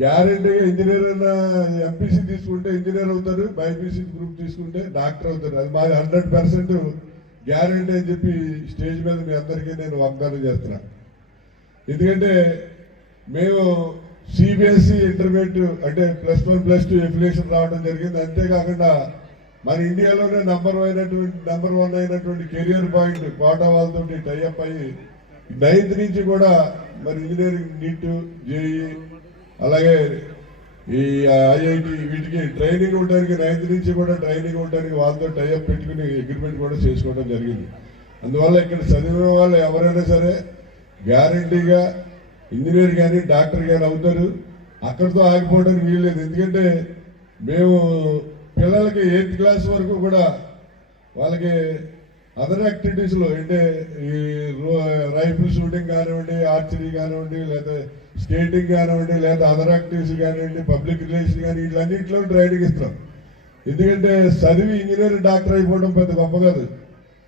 గ్యారెంటీగా ఇంజనీర్ అన్న ఎంపీసీ తీసుకుంటే ఇంజనీర్ అవుతారు, బైపీసీ గ్రూప్ తీసుకుంటే డాక్టర్ అవుతారు. అది మాది 100% గ్యారెంటీ అని చెప్పి స్టేజ్ మీద మీ అందరికీ నేను వాగ్దానం చేస్తున్నా. ఎందుకంటే మేము సిబిఎస్ఈ ఇంటర్మీడియట్ అంటే +1 +2 ఎఫిలియేషన్ రావడం జరిగింది. అంతేకాకుండా మన ఇండియాలోనే నెంబర్ 1 అయినటువంటి కెరియర్ పాయింట్ కోటా వాళ్ళతోటి టైఅప్ అయ్యి 9th నుంచి కూడా మరి ఇంజనీరింగ్ నీట్, జేఈ అలాగే ఈ ఐఐటి వీటికి ట్రైనింగ్ ఉండడానికి 9th నుంచి కూడా ట్రైనింగ్ ఉండడానికి వాళ్ళతో టైఅప్ పెట్టుకుని అగ్రిమెంట్ కూడా చేసుకోవడం జరిగింది. అందువల్ల ఇక్కడ చదివిన వాళ్ళు ఎవరైనా సరే గ్యారంటీగా ఇంజనీర్ కానీ డాక్టర్ కానీ అవుతారు. అక్కడితో ఆగిపోవడానికి వీల్లేదు. ఎందుకంటే మేము పిల్లలకి 8th క్లాస్ వరకు కూడా వాళ్ళకి అదర్ యాక్టివిటీస్లో అంటే ఈ రైఫిల్ షూటింగ్ కానివ్వండి, ఆర్చరీ కానివ్వండి, లేదా స్కేటింగ్ కానివ్వండి, లేదా అదర్ యాక్టివిటీస్ కానివ్వండి, పబ్లిక్ రిలేషన్ కానీ ఇట్లన్నింటిలో ట్రైనింగ్ ఇస్తాం. ఎందుకంటే చదివి ఇంజనీర్ డాక్టర్ అయిపోవడం పెద్ద గొప్ప కాదు.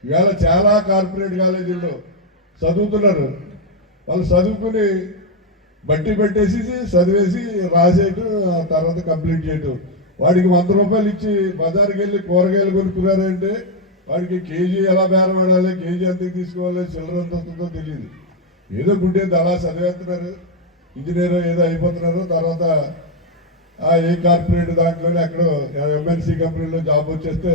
ఇవాళ చాలా కార్పొరేట్ కాలేజీల్లో చదువుతున్నారు. వాళ్ళు చదువుకుని బట్టి పెట్టేసి చదివేసి రాసేయటం, తర్వాత కంప్లీట్ చేయటం. వాడికి 100 రూపాయలు ఇచ్చి బజార్కి వెళ్ళి కూరగాయలు కొనుక్కున్నారంటే వాడికి కేజీ ఎలా బేరం ఆడాలి, కేజీ ఎంతకు తీసుకోవాలి, చిల్లర ఎంత వస్తుందో తెలియదు. ఏదో గుడ్డేది అలా చదివేస్తున్నారు, ఇంజనీర్ ఏదో అయిపోతున్నారు. తర్వాత ఏ కార్పొరేట్ దాంట్లోనే ఎక్కడో ఎంఎన్సీ కంపెనీలో జాబ్ వచ్చేస్తే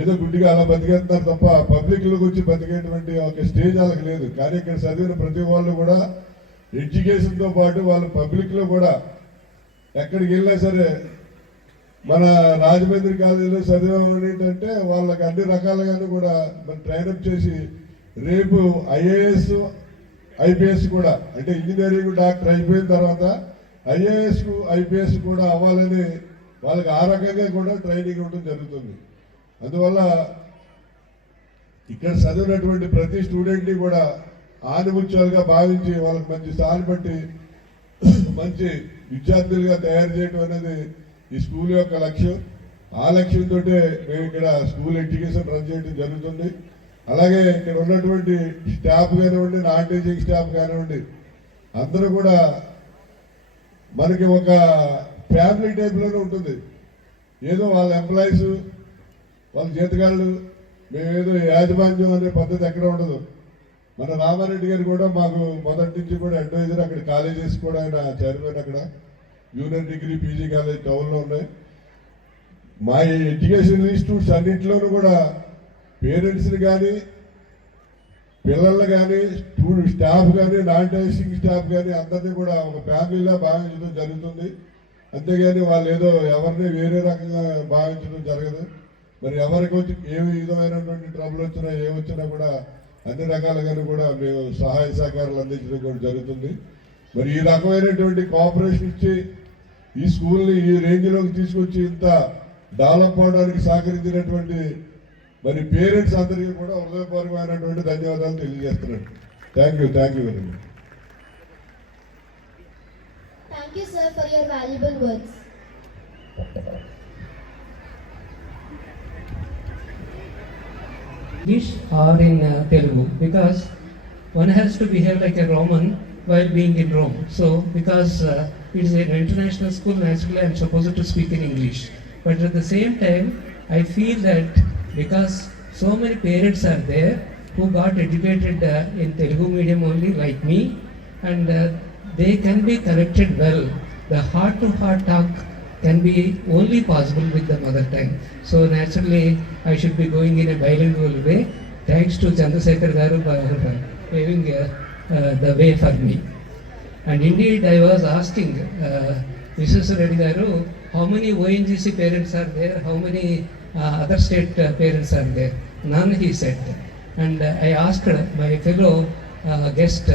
ఏదో గుడ్డిగా అలా బతికేస్తున్నారు తప్ప పబ్లిక్లోకి వచ్చి బతికేటువంటి ఒక స్టేజ్ వాళ్ళకి లేదు. కానీ ఇక్కడ చదివిన ప్రతి వాళ్ళు కూడా ఎడ్యుకేషన్తో పాటు వాళ్ళు పబ్లిక్లో కూడా ఎక్కడికి వెళ్ళినా సరే మన రాజమండ్రి కాలేజీలో చదివామని ఏంటంటే వాళ్ళకి అన్ని రకాలుగాను కూడా మనం ట్రైనప్ చేసి రేపు ఐఏఎస్ ఐపీఎస్ కూడా అంటే ఇంజనీరింగ్ డాక్టర్ అయిపోయిన తర్వాత ఐఏఎస్ ఐపీఎస్ కూడా అవ్వాలని వాళ్ళకి ఆ రకంగా కూడా ట్రైనింగ్ ఇవ్వడం జరుగుతుంది. అందువల్ల ఇక్కడ చదివినటువంటి ప్రతి స్టూడెంట్ని కూడా ఆనిముత్యాలుగా భావించి వాళ్ళకి మంచి స్థానం బట్టి మంచి విద్యార్థులుగా తయారు చేయడం అనేది ఈ స్కూల్ యొక్క లక్ష్యం. ఆ లక్ష్యంతో మేము ఇక్కడ స్కూల్ ఎడ్యుకేషన్ రన్ చేయడం జరుగుతుంది. అలాగే ఇక్కడ ఉన్నటువంటి స్టాఫ్ కానివ్వండి, నాన్ టీచింగ్ స్టాఫ్ కానివ్వండి, అందరూ కూడా మనకి ఒక ఫ్యామిలీ టైప్లోనే ఉంటుంది. ఏదో వాళ్ళ ఎంప్లాయీస్, వాళ్ళ జీతగాళ్ళు, మేమేదో యాజమాన్యం అనే పద్ధతి ఎక్కడ ఉండదు. మన రామారెడ్డి గారు కూడా మాకు మొదటి నుంచి కూడా అడ్వైజర్. అక్కడ కాలేజెస్ కూడా ఆయన చైర్మన్. అక్కడ జూనియర్ డిగ్రీ పీజీ కాలేజ్ టౌన్లో ఉన్నాయి. మా ఎడ్యుకేషన్ ఇన్స్టిట్యూట్స్ అన్నింటిలోనూ కూడా పేరెంట్స్ని కానీ, పిల్లల్ని కానీ, స్టాఫ్ కానీ, నాన్ టీచింగ్ స్టాఫ్ కానీ అందరినీ కూడా ఒక ఫ్యామిలీలా భావించడం జరుగుతుంది. అంతేగాని వాళ్ళు ఏదో ఎవరిని వేరే రకంగా భావించడం జరగదు. మరి ఎవరికి వచ్చి ఏ విధమైనటువంటి ట్రబుల్ వచ్చినా ఏమొచ్చినా కూడా అన్ని రకాలుగాను కూడా మేము సహాయ సహకారాలు అందించడం కూడా జరుగుతుంది. మరి ఈ రకమైనటువంటి కోఆపరేషన్ ఇచ్చి ఈ స్కూల్ని ఈ రేంజ్లోకి తీసుకొచ్చి ఇంత డెవలప్ అవడానికి సహకరించినటువంటి మరి పేరెంట్స్ అందరికీ కూడా హృదయపూర్వకమైనటువంటి ధన్యవాదాలు తెలియజేస్తున్నాను. Thank you very much. Thank you, sir, for your valuable words. English or in Telugu, because one has to behave like a Roman while being in Rome. So, because it is an international school, naturally I am supposed to speak in English. But at the same time, I feel that because so many parents are there who got educated in Telugu medium only like me, and they can be corrected well. The heart-to-heart talk can be only possible with the mother tongue. So naturally, I should be going in a bilingual way. Thanks to Chandrasekhar Garu for paving the way for me. And indeed, I was asking Mrs. Reddy Garu, how many ONGC parents are there? How many other state parents are there? None, he said. And I asked my fellow guest,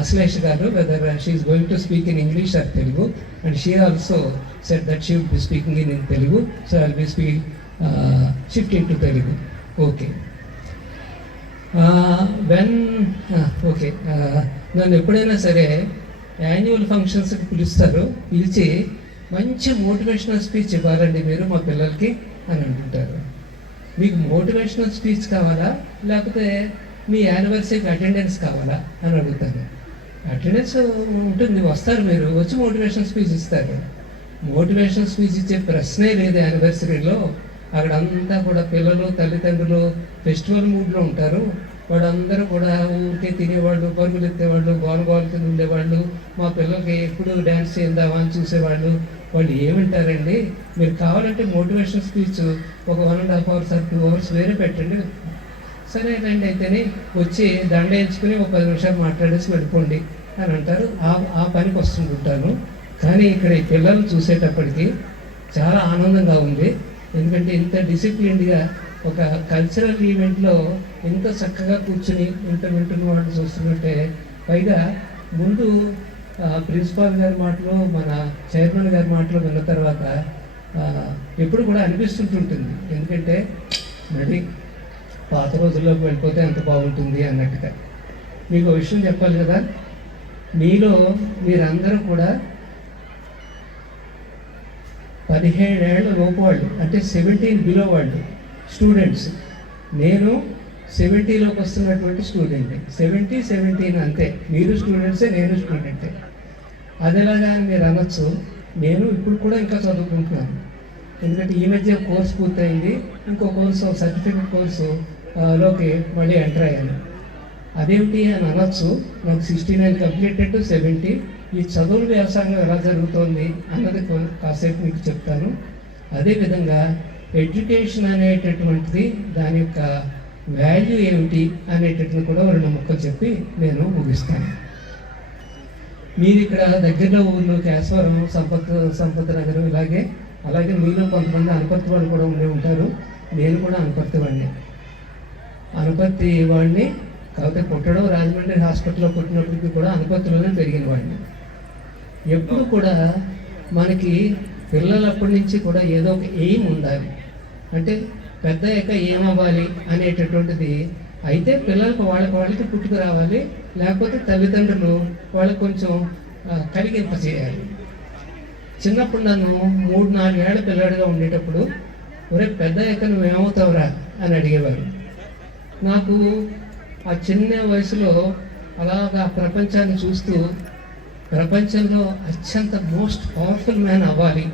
Aslesh Garu, whether she is going to speak in English or Telugu, and she also said that she would be speaking in Telugu, so I will be shifting to Telugu. Okay. నన్ను ఎప్పుడైనా సరే annual ఫంక్షన్స్కి పిలిచి మంచి motivational speech ఇవ్వాలండి మీరు మా పిల్లలకి అని అంటుంటారు. మీకు మోటివేషనల్ స్పీచ్ కావాలా, లేకపోతే మీ యానివర్సరీకి అటెండెన్స్ కావాలా అని అడుగుతాను. అటెండెన్స్ ఉంటుంది, వస్తారు, మీరు వచ్చి మోటివేషన్ స్పీచ్ ఇస్తారు. మోటివేషన్ స్పీచ్ ఇచ్చే ప్రశ్నే లేదు యానివర్సరీలో. అక్కడ అంతా కూడా పిల్లలు తల్లిదండ్రులు ఫెస్టివల్ మూడ్లో ఉంటారు. వాళ్ళందరూ కూడా ఊరికే తినేవాళ్ళు, పరుగులు ఎత్తేవాళ్ళు, గోల కింద ఉండేవాళ్ళు, మా పిల్లలకి ఎప్పుడు డ్యాన్స్ చేద్దామా అని చూసేవాళ్ళు. వాళ్ళు ఏమంటారండి, మీరు కావాలంటే మోటివేషన్ స్పీచ్ ఒక 1.5 hours or 2 hours వేరే పెట్టండి. సరే రండి అయితేనే వచ్చి దండ ఎంచుకుని ఒక 10 నిమిషాలు మాట్లాడేసి వెళ్ళిపోండి అని అంటారు. ఆ పనికి వస్తుంటాను. కానీ ఇక్కడ ఈ పిల్లల్ని చూసేటప్పటికి చాలా ఆనందంగా ఉంది. ఎందుకంటే ఇంత డిసిప్లిన్డ్గా ఒక కల్చరల్ ఈవెంట్లో ఇంత చక్కగా కూర్చుని ఇంత వింటున్న వాళ్ళు చూస్తుంటే, పైగా ముందు ప్రిన్సిపాల్ గారి మాటలు, మన చైర్మన్ గారి మాటలు విన్న తర్వాత ఎప్పుడు కూడా అనిపిస్తుంటుంది. ఎందుకంటే మళ్ళీ పాత రోజుల్లోకి వెళ్ళిపోతే ఎంత బాగుంటుంది అన్నట్టుగా. మీకు ఒక విషయం చెప్పాలి కదా, మీలో మీరందరూ కూడా 17 ఏళ్ల లోపు వాళ్ళు, అంటే 17 బిలో వాళ్ళు స్టూడెంట్స్. నేను 70లోకి వస్తున్నటువంటి స్టూడెంట్. 17 అంతే. మీరు స్టూడెంట్సే, నేను స్టూడెంటే. అదేలాగా మీరు అనొచ్చు. నేను ఇప్పుడు కూడా ఇంకా చదువుకుంటున్నాను. ఎందుకంటే ఈ మధ్య కోర్స్ పూర్తయింది, ఇంకో కోర్సు సర్టిఫికెట్ కోర్సు లోకి మళ్ళీ ఎంటర్ అయ్యాను. అదేమిటి అని అనొచ్చు. నాకు 69 కంప్లీటెడ్ 70. ఈ చదువుల వ్యవసాయం ఎలా జరుగుతోంది అన్నది కాసేపు మీకు చెప్తాను. అదేవిధంగా ఎడ్యుకేషన్ అనేటటువంటిది, దాని యొక్క వాల్యూ ఏమిటి అనేటటువంటిది కూడా 2 ముక్కలు చెప్పి నేను ముగిస్తాను. మీరు ఇక్కడ దగ్గరలో ఊళ్ళో కేశవరం, సంపత్ నగరం, అలాగే మీలో కొంతమంది అనపర్తి వాళ్ళు కూడా ఉండే ఉంటారు. నేను కూడా అనపర్తి వాడిని. అనపర్తి వాడిని కాకపోతే పుట్టడం రాజమండ్రి హాస్పిటల్లో పుట్టినప్పటికీ కూడా అనపర్తిలోనే పెరిగిన వాడిని. ఎప్పుడు కూడా మనకి పిల్లలప్పటి నుంచి కూడా ఏదో ఒక ఎయిమ్ ఉండాలి. అంటే పెద్ద అయ్యాక ఏమవ్వాలి అనేటటువంటిది అయితే పిల్లలకు వాళ్ళకి పుట్టుకు రావాలి. లేకపోతే తల్లిదండ్రులు వాళ్ళకి కొంచెం కలిగింపచేయాలి. చిన్నప్పుడు నన్ను 3-4 ఏళ్ల పిల్లాడిగా ఉండేటప్పుడు, ఒరే పెద్ద అయ్యాక నువ్వేమవుతావురా అని అడిగేవారు. నాకు ఆ చిన్న వయసులో అలాగా ప్రపంచాన్ని చూస్తూ, ప్రపంచంలో అత్యంత మోస్ట్ పవర్ఫుల్ మ్యాన్ అవ్వాలి,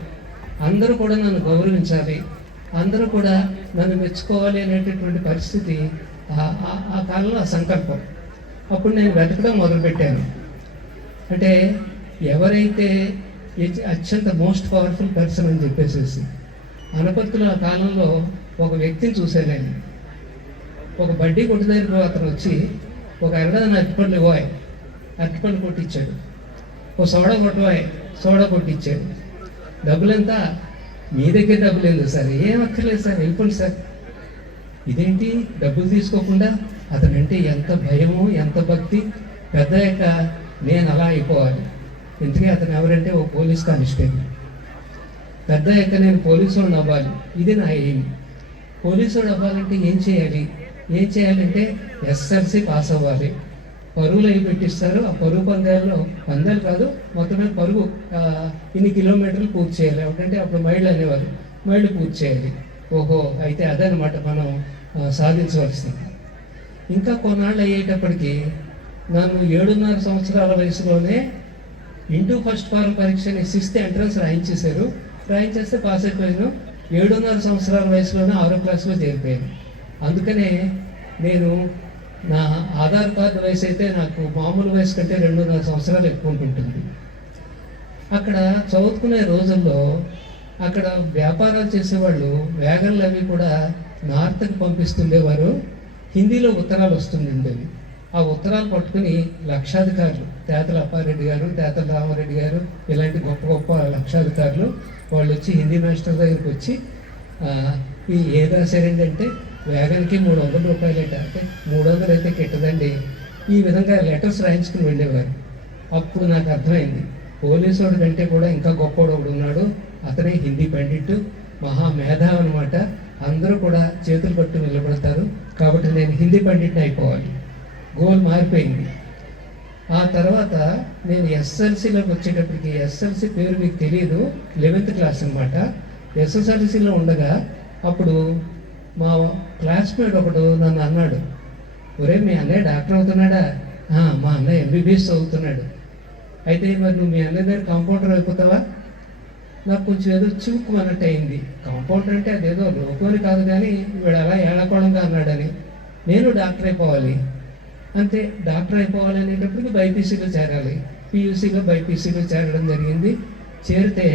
అందరూ కూడా నన్ను గౌరవించాలి, అందరూ కూడా నన్ను మెచ్చుకోవాలి అనేటటువంటి పరిస్థితి ఆ కాలంలో ఆ సంకల్పం. అప్పుడు నేను వెతకడం మొదలుపెట్టాను. అంటే ఎవరైతే అత్యంత మోస్ట్ పవర్ఫుల్ పర్సన్ అని చెప్పేసి అనపర్తిలో ఆ కాలంలో ఒక వ్యక్తిని చూశాను నేను. ఒక బడ్డీ కొట్టు దగ్గరకు అతను వచ్చి ఒక ఎరడన అరటిపండ్లు ఇవ్వాయి, అరటిపండ్లు కొట్టించాడు. ఓ సోడా కొట్టువాయి, సోడా కొట్టించాడు. డబ్బులెంత? మీ దగ్గర డబ్బులు ఎందుకు సార్? ఏం అక్కర్లేదు సార్, వెళ్ళిపోండి సార్. ఇదేంటి డబ్బులు తీసుకోకుండా? అతనంటే ఎంత భయము, ఎంత భక్తి. పెద్ద అయ్యాక నేను అలా అయిపోవాలి. ఇంతకీ అతను ఎవరంటే ఓ పోలీస్ కానిస్టేబుల్. పెద్ద అయ్యాక నేను పోలీసుని అవ్వాలి, ఇది నా ఎయిమ్. పోలీసుడు అవ్వాలంటే ఏం చేయాలంటే ఎస్ఎల్సి పాస్ అవ్వాలి. పరుగులు అవి పెట్టిస్తారు. ఆ పరుగు పందాలు కాదు, మొత్తమే పరుగు ఇన్ని కిలోమీటర్లు పూర్తి చేయాలి. ఎందుకంటే అప్పుడు మైళ్ళు అనేవారు, మైళ్ళు పూర్తి చేయాలి. ఓహో, అయితే అదనమాట మనం సాధించవలసింది. ఇంకా కొన్నాళ్ళు అయ్యేటప్పటికి నన్ను 7.5 సంవత్సరాల వయసులోనే ఇంటూ ఫస్ట్ ఫారం పరీక్షని 6th ఎంట్రన్స్ రాయించేస్తే పాస్ అయిపోయాను. 7.5 సంవత్సరాల వయసులోనే 6వ క్లాస్లో చేరిపోయాను. అందుకనే నేను నా ఆధార్ కార్డు వయసు అయితే నాకు మామూలు వయసు కంటే 2.5 సంవత్సరాలు ఎక్కువ ఉంటుంది. అక్కడ చదువుకునే రోజుల్లో అక్కడ వ్యాపారాలు చేసేవాళ్ళు వ్యాగన్లు అవి కూడా నార్త్కి పంపిస్తుండేవారు. హిందీలో ఉత్తరాలు వస్తుండేవి. ఆ ఉత్తరాలు పట్టుకుని లక్షాధికారులు, తేతల అప్పారెడ్డి గారు, తేతల రామారెడ్డి గారు, ఇలాంటి గొప్ప గొప్ప లక్షాధికారులు వాళ్ళు వచ్చి హిందీ మాస్టర్ దగ్గరికి వచ్చి ఏది రాశారండి అంటే వ్యాగన్కి 300 రూపాయలు అంటే 300 అయితే కిట్టదండి, ఈ విధంగా లెటర్స్ రాయించుకుని వెళ్ళేవారు. అప్పుడు నాకు అర్థమైంది, పోలీసు వాడి కంటే కూడా ఇంకా గొప్పవాడు ఒకడు ఉన్నాడు. అతనే హిందీ పండిట్, మహామేధావి అనమాట. అందరూ కూడా చేతులు పట్టు నిలబడతారు. కాబట్టి నేను హిందీ పండిట్ని అయిపోవాలి. గోల్ మారిపోయింది. ఆ తర్వాత నేను ఎస్ఎల్సీలోకి వచ్చేటప్పటికి, ఎస్ఎల్సీ పేరు మీకు తెలియదు, 11th క్లాస్ అనమాట. ఎస్ఎస్ఎల్సీలో ఉండగా అప్పుడు మా క్లాస్మేట్ ఒకడు నన్ను అన్నాడు, ఒరే మీ అన్నయ్య డాక్టర్ అవుతున్నాడా మా అన్నయ్య ఎంబీబీఎస్ చదువుతున్నాడు. అయితే మరి నువ్వు మీ అన్నయ్య దగ్గర కాంపౌండర్ అయిపోతావా? నాకు కొంచెం ఏదో చూపు అన్నట్టు అయింది. కాంపౌండర్ అంటే అదేదో లోకోని కాదు, కానీ వీడు అలా ఏళకోళంగా అన్నాడని. నేను డాక్టర్ అయిపోవాలి అంతే. డాక్టర్ అయిపోవాలి అనేటప్పటికి బైపీసీలో చేరాలి. పీయూసీలో బైపీసీలో చేరడం జరిగింది. చేరితే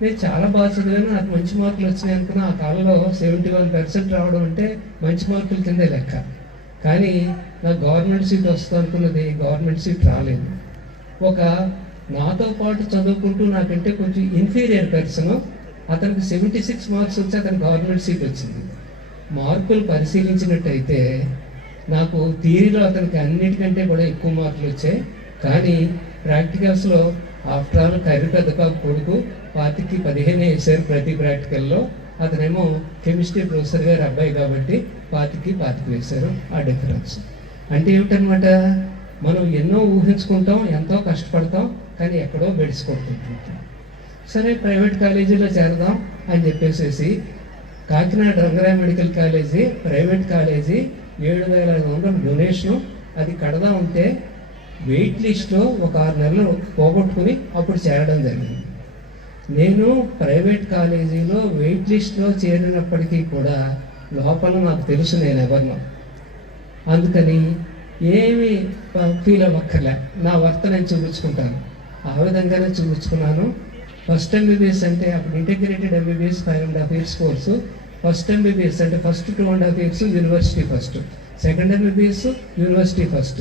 నేను చాలా బాగా చదివాను, నాకు మంచి మార్కులు వచ్చినాయి అనుకున్నా. ఆ కాలంలో 71% రావడం అంటే మంచి మార్కుల కిందే లెక్క. కానీ నాకు గవర్నమెంట్ సీట్ వస్తుంది అనుకున్నది, గవర్నమెంట్ సీట్ రాలేదు. ఒక నాతో పాటు చదువుకుంటూ నాకంటే కొంచెం ఇన్ఫీరియర్ పర్సన్, అతనికి 76 మార్క్స్ వచ్చి అతనికి గవర్నమెంట్ సీట్ వచ్చింది. మార్కులు పరిశీలించినట్టయితే నాకు థియరీలో అతనికి అన్నిటికంటే కూడా ఎక్కువ మార్కులు వచ్చాయి. కానీ ప్రాక్టికల్స్లో ఆఫ్టర్ ఆల్ కర్రీ పెద్దపాకు కొడుకు 15 వేసారు ప్రతి ప్రాక్టికల్లో. అతనేమో కెమిస్ట్రీ ప్రొఫెసర్ గారి అబ్బాయి కాబట్టి 25 వేశారు. ఆ డిఫరెన్స్ అంటే ఏమిటనమాట, మనం ఎన్నో ఊహించుకుంటాం, ఎంతో కష్టపడతాం, కానీ ఎక్కడో బెడిసికొడుతుంటాం. సరే ప్రైవేట్ కాలేజీలో చేరదాం అని చెప్పేసి Kakinada Rangaraya medical college private college 7,500 donation. అది కడదాం ఉంటే వెయిట్ లిస్ట్లో ఒక 6 నెలలు పోగొట్టుకుని అప్పుడు చేరడం జరిగింది. నేను ప్రైవేట్ కాలేజీలో వెయిట్ లిస్ట్లో చేరినప్పటికీ కూడా లోపల నాకు తెలుసు నేను ఎవరినో. అందుకని ఏమి ఫీల్ అవ్వక్కర్లే, నా వర్త నేను చూపించుకుంటాను. ఆ విధంగానే చూపించుకున్నాను. ఫస్ట్ ఎంబీబీఎస్ అంటే అప్పుడు integrated MBBS 5.5 years course. First MBBS అంటే first 2.5 years university first, second MBBS university first,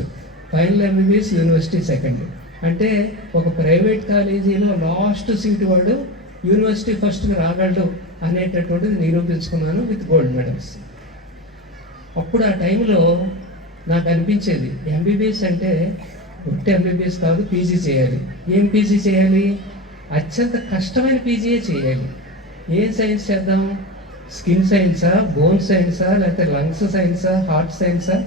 final MBBS university second. అంటే ఒక ప్రైవేట్ కాలేజీలో లాస్ట్ సీటు వాడు యూనివర్సిటీ ఫస్ట్కి రాగలడు అనేటటువంటిది నిరూపించుకున్నాను విత్ గోల్డ్ మెడల్స్. అప్పుడు ఆ టైంలో నాకు అనిపించేది ఎంబీబీఎస్ అంటే ఒట్టి ఎంబీబీఎస్ కాదు, పీజీ చేయాలి. ఏం పీజీ చేయాలి? అత్యంత కష్టమైన పీజీయే చేయాలి. ఏం సైన్స్ చేద్దాం? స్కిన్ సైన్సా, బోన్ సైన్సా, లేకపోతే లంగ్స్ సైన్సా, హార్ట్ సైన్సా?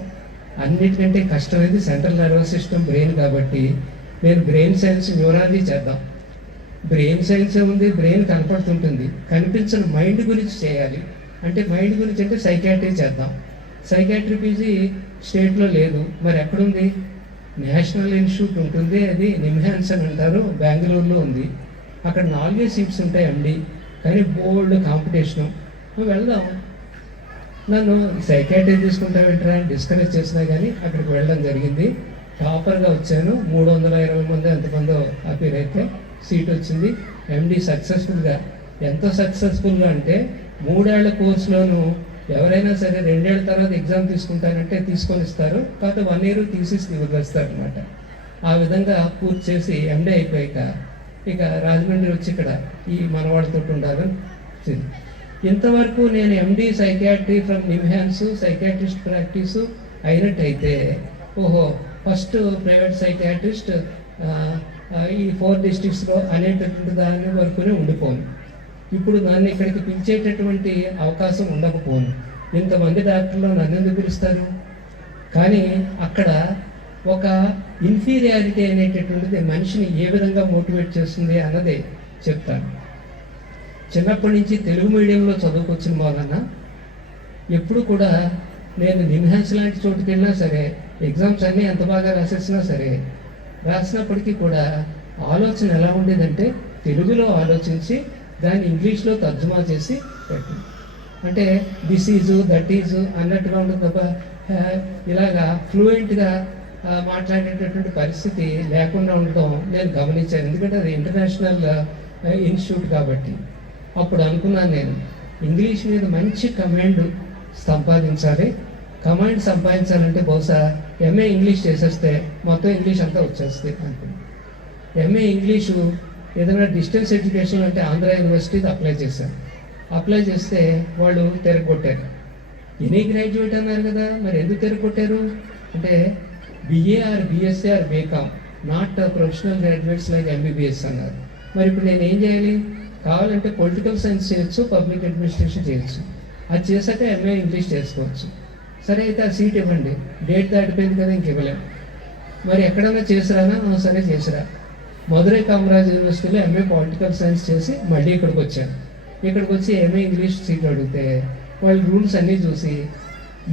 అన్నిటికంటే కష్టమైనది సెంట్రల్ నర్వస్ సిస్టమ్, బ్రెయిన్. కాబట్టి నేను బ్రెయిన్ సైన్స్, న్యూరాలజీ చేద్దాం. బ్రెయిన్ సైన్స్ ఉంది, బ్రెయిన్ కనపడుతుంటుంది, కనిపించిన మైండ్ గురించి చేయాలి. అంటే మైండ్ గురించి అంటే సైకాట్రీ చేద్దాం. సైకాట్రీ పీజీ స్టేట్లో లేదు, మరి ఎక్కడుంది? నేషనల్ ఇన్స్టిట్యూట్ ఉంటుంది, అది నిమ్హాన్స్ అని అంటారు, బెంగళూరులో ఉంది. అక్కడ 4 సీట్స్ ఉంటాయి ఎండి, కానీ బోల్డ్ కాంపిటీషను. నువ్వు వెళ్దాం. నన్ను సైకాట్రీ తీసుకుంటావేంట్రా అని డిస్కరేజ్ చేసినా కానీ అక్కడికి వెళ్ళడం జరిగింది. టాపర్గా వచ్చాను. 320 మంది ఎంతమందో అపీర్ అయితే సీట్ వచ్చింది. ఎండి సక్సెస్ఫుల్గా. ఎంత సక్సెస్ఫుల్గా అంటే 3 ఏళ్ల కోర్సులోనూ ఎవరైనా సరే 2 ఏళ్ల తర్వాత ఎగ్జామ్ తీసుకుంటానంటే తీసుకొని ఇస్తారు, కాకపోతే 1 year తీసేసి వదిలేస్తారు అనమాట. ఆ విధంగా పూర్తి చేసి ఎండి అయిపోయాక ఇక రాజమండ్రి వచ్చి ఇక్కడ ఈ మనవాళ్ళతో ఉండాలని. ఇంతవరకు నేను MD psychiatry from NIMHANS, psychiatrist practice అయినట్టయితే ఓహో ఫస్ట్ ప్రైవేట్ సైకాట్రిస్ట్ ఈ 4 districtsలో అనేటటువంటి దాని వరకునే ఉండిపోను. ఇప్పుడు నన్ను ఇక్కడికి పిలిచేటటువంటి అవకాశం ఉండకపోను. ఇంతమంది డాక్టర్లు నన్ను ఎందుకు పిలుస్తారు? కానీ అక్కడ ఒక ఇన్ఫీరియారిటీ అనేటటువంటిది మనిషిని ఏ విధంగా మోటివేట్ చేస్తుంది అన్నదే చెప్తాను. చిన్నప్పటి నుంచి తెలుగు మీడియంలో చదువుకొచ్చిన వలన ఎప్పుడు కూడా నేను నిమ్హాన్స్ లాంటి చోటుకి వెళ్ళినా సరే, ఎగ్జామ్స్ అన్నీ ఎంత బాగా రాసేసినా సరే, రాసినప్పటికీ కూడా ఆలోచన ఎలా ఉండేదంటే తెలుగులో ఆలోచించి దాన్ని ఇంగ్లీష్లో తర్జుమా చేసి పెట్టింది. అంటే దిస్ ఈజు దట్ ఈజు అన్నట్టుగా ఉంటుంది తప్ప ఇలాగా ఫ్లూయెంట్గా మాట్లాడేటటువంటి పరిస్థితి లేకుండా ఉండటం నేను గమనించాను. ఎందుకంటే అది ఇంటర్నేషనల్ ఇన్స్టిట్యూట్ కాబట్టి. అప్పుడు అనుకున్నాను నేను ఇంగ్లీష్ మీద మంచి కమాండ్ సంపాదించాలి. కమాండ్ సంపాదించాలంటే బహుశా ఎంఏ ఇంగ్లీష్ చేసేస్తే మొత్తం ఇంగ్లీష్ అంతా వచ్చేస్తుంది అనుకున్నాను. ఎంఏ ఇంగ్లీషు ఏదైనా డిస్టెన్స్ ఎడ్యుకేషన్ అంటే ఆంధ్ర యూనివర్సిటీకి అప్లై చేశాను. అప్లై చేస్తే వాళ్ళు తిరగొట్టారు. ఎనీ గ్రాడ్యుయేట్ అన్నారు కదా, మరి ఎందుకు తిరగొట్టారు అంటే BA or BSc or BCom, not professional graduates like MBBS అన్నారు. మరి ఇప్పుడు నేను ఏం చేయాలి? కావాలంటే పొలిటికల్ సైన్స్ చేయొచ్చు, పబ్లిక్ అడ్మినిస్ట్రేషన్ చేయొచ్చు. అది చేశాక ఎంఏ ఇంగ్లీష్ చేసుకోవచ్చు. సరే అయితే ఆ సీట్ ఇవ్వండి. డేట్ దాటిపోయింది కదా, ఇంక ఇవ్వలేము. మరి ఎక్కడన్నా చేసిరానా? సరే చేసిరా. మధురై కామరాజ్ యూనివర్సిటీలో ఎంఏ పొలిటికల్ సైన్స్ చేసి మళ్ళీ ఇక్కడికి వచ్చాను. ఇక్కడికి వచ్చి ఎంఏ ఇంగ్లీష్ సీట్ అడిగితే వాళ్ళు రూల్స్ అన్నీ చూసి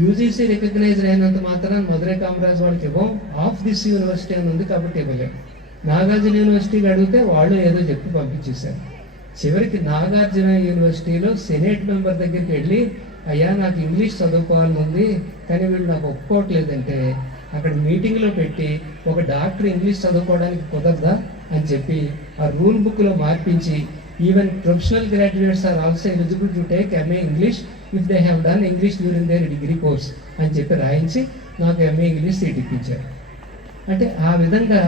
యూజీసీ రికగ్నైజ్డ్ అయినంత మాత్రం మధురై కామరాజ్ వాళ్ళకి ఇవ్వం, ఆఫ్ దిస్ యూనివర్సిటీ అని ఉంది కాబట్టి ఇవ్వలేము. నాగార్జున యూనివర్సిటీకి అడిగితే వాళ్ళు ఏదో చెప్పి పంపించేశారు. చివరికి నాగార్జున యూనివర్సిటీలో సెనేట్ మెంబర్ దగ్గరికి వెళ్ళి, అయ్యా నాకు ఇంగ్లీష్ చదువుకోవాలని ఉంది కానీ వీళ్ళు నాకు ఒప్పుకోవట్లేదంటే అక్కడ మీటింగ్లో పెట్టి ఒక డాక్టర్ ఇంగ్లీష్ చదువుకోవడానికి కుదరదా అని చెప్పి ఆ రూల్ బుక్లో మార్పించి even professional graduates are also eligible to take MA English if they have done English during their degree course అని చెప్పి రాయించి నాకు ఎంఏ ఇంగ్లీష్ సీట్ ఇప్పించారు. అంటే ఆ విధంగా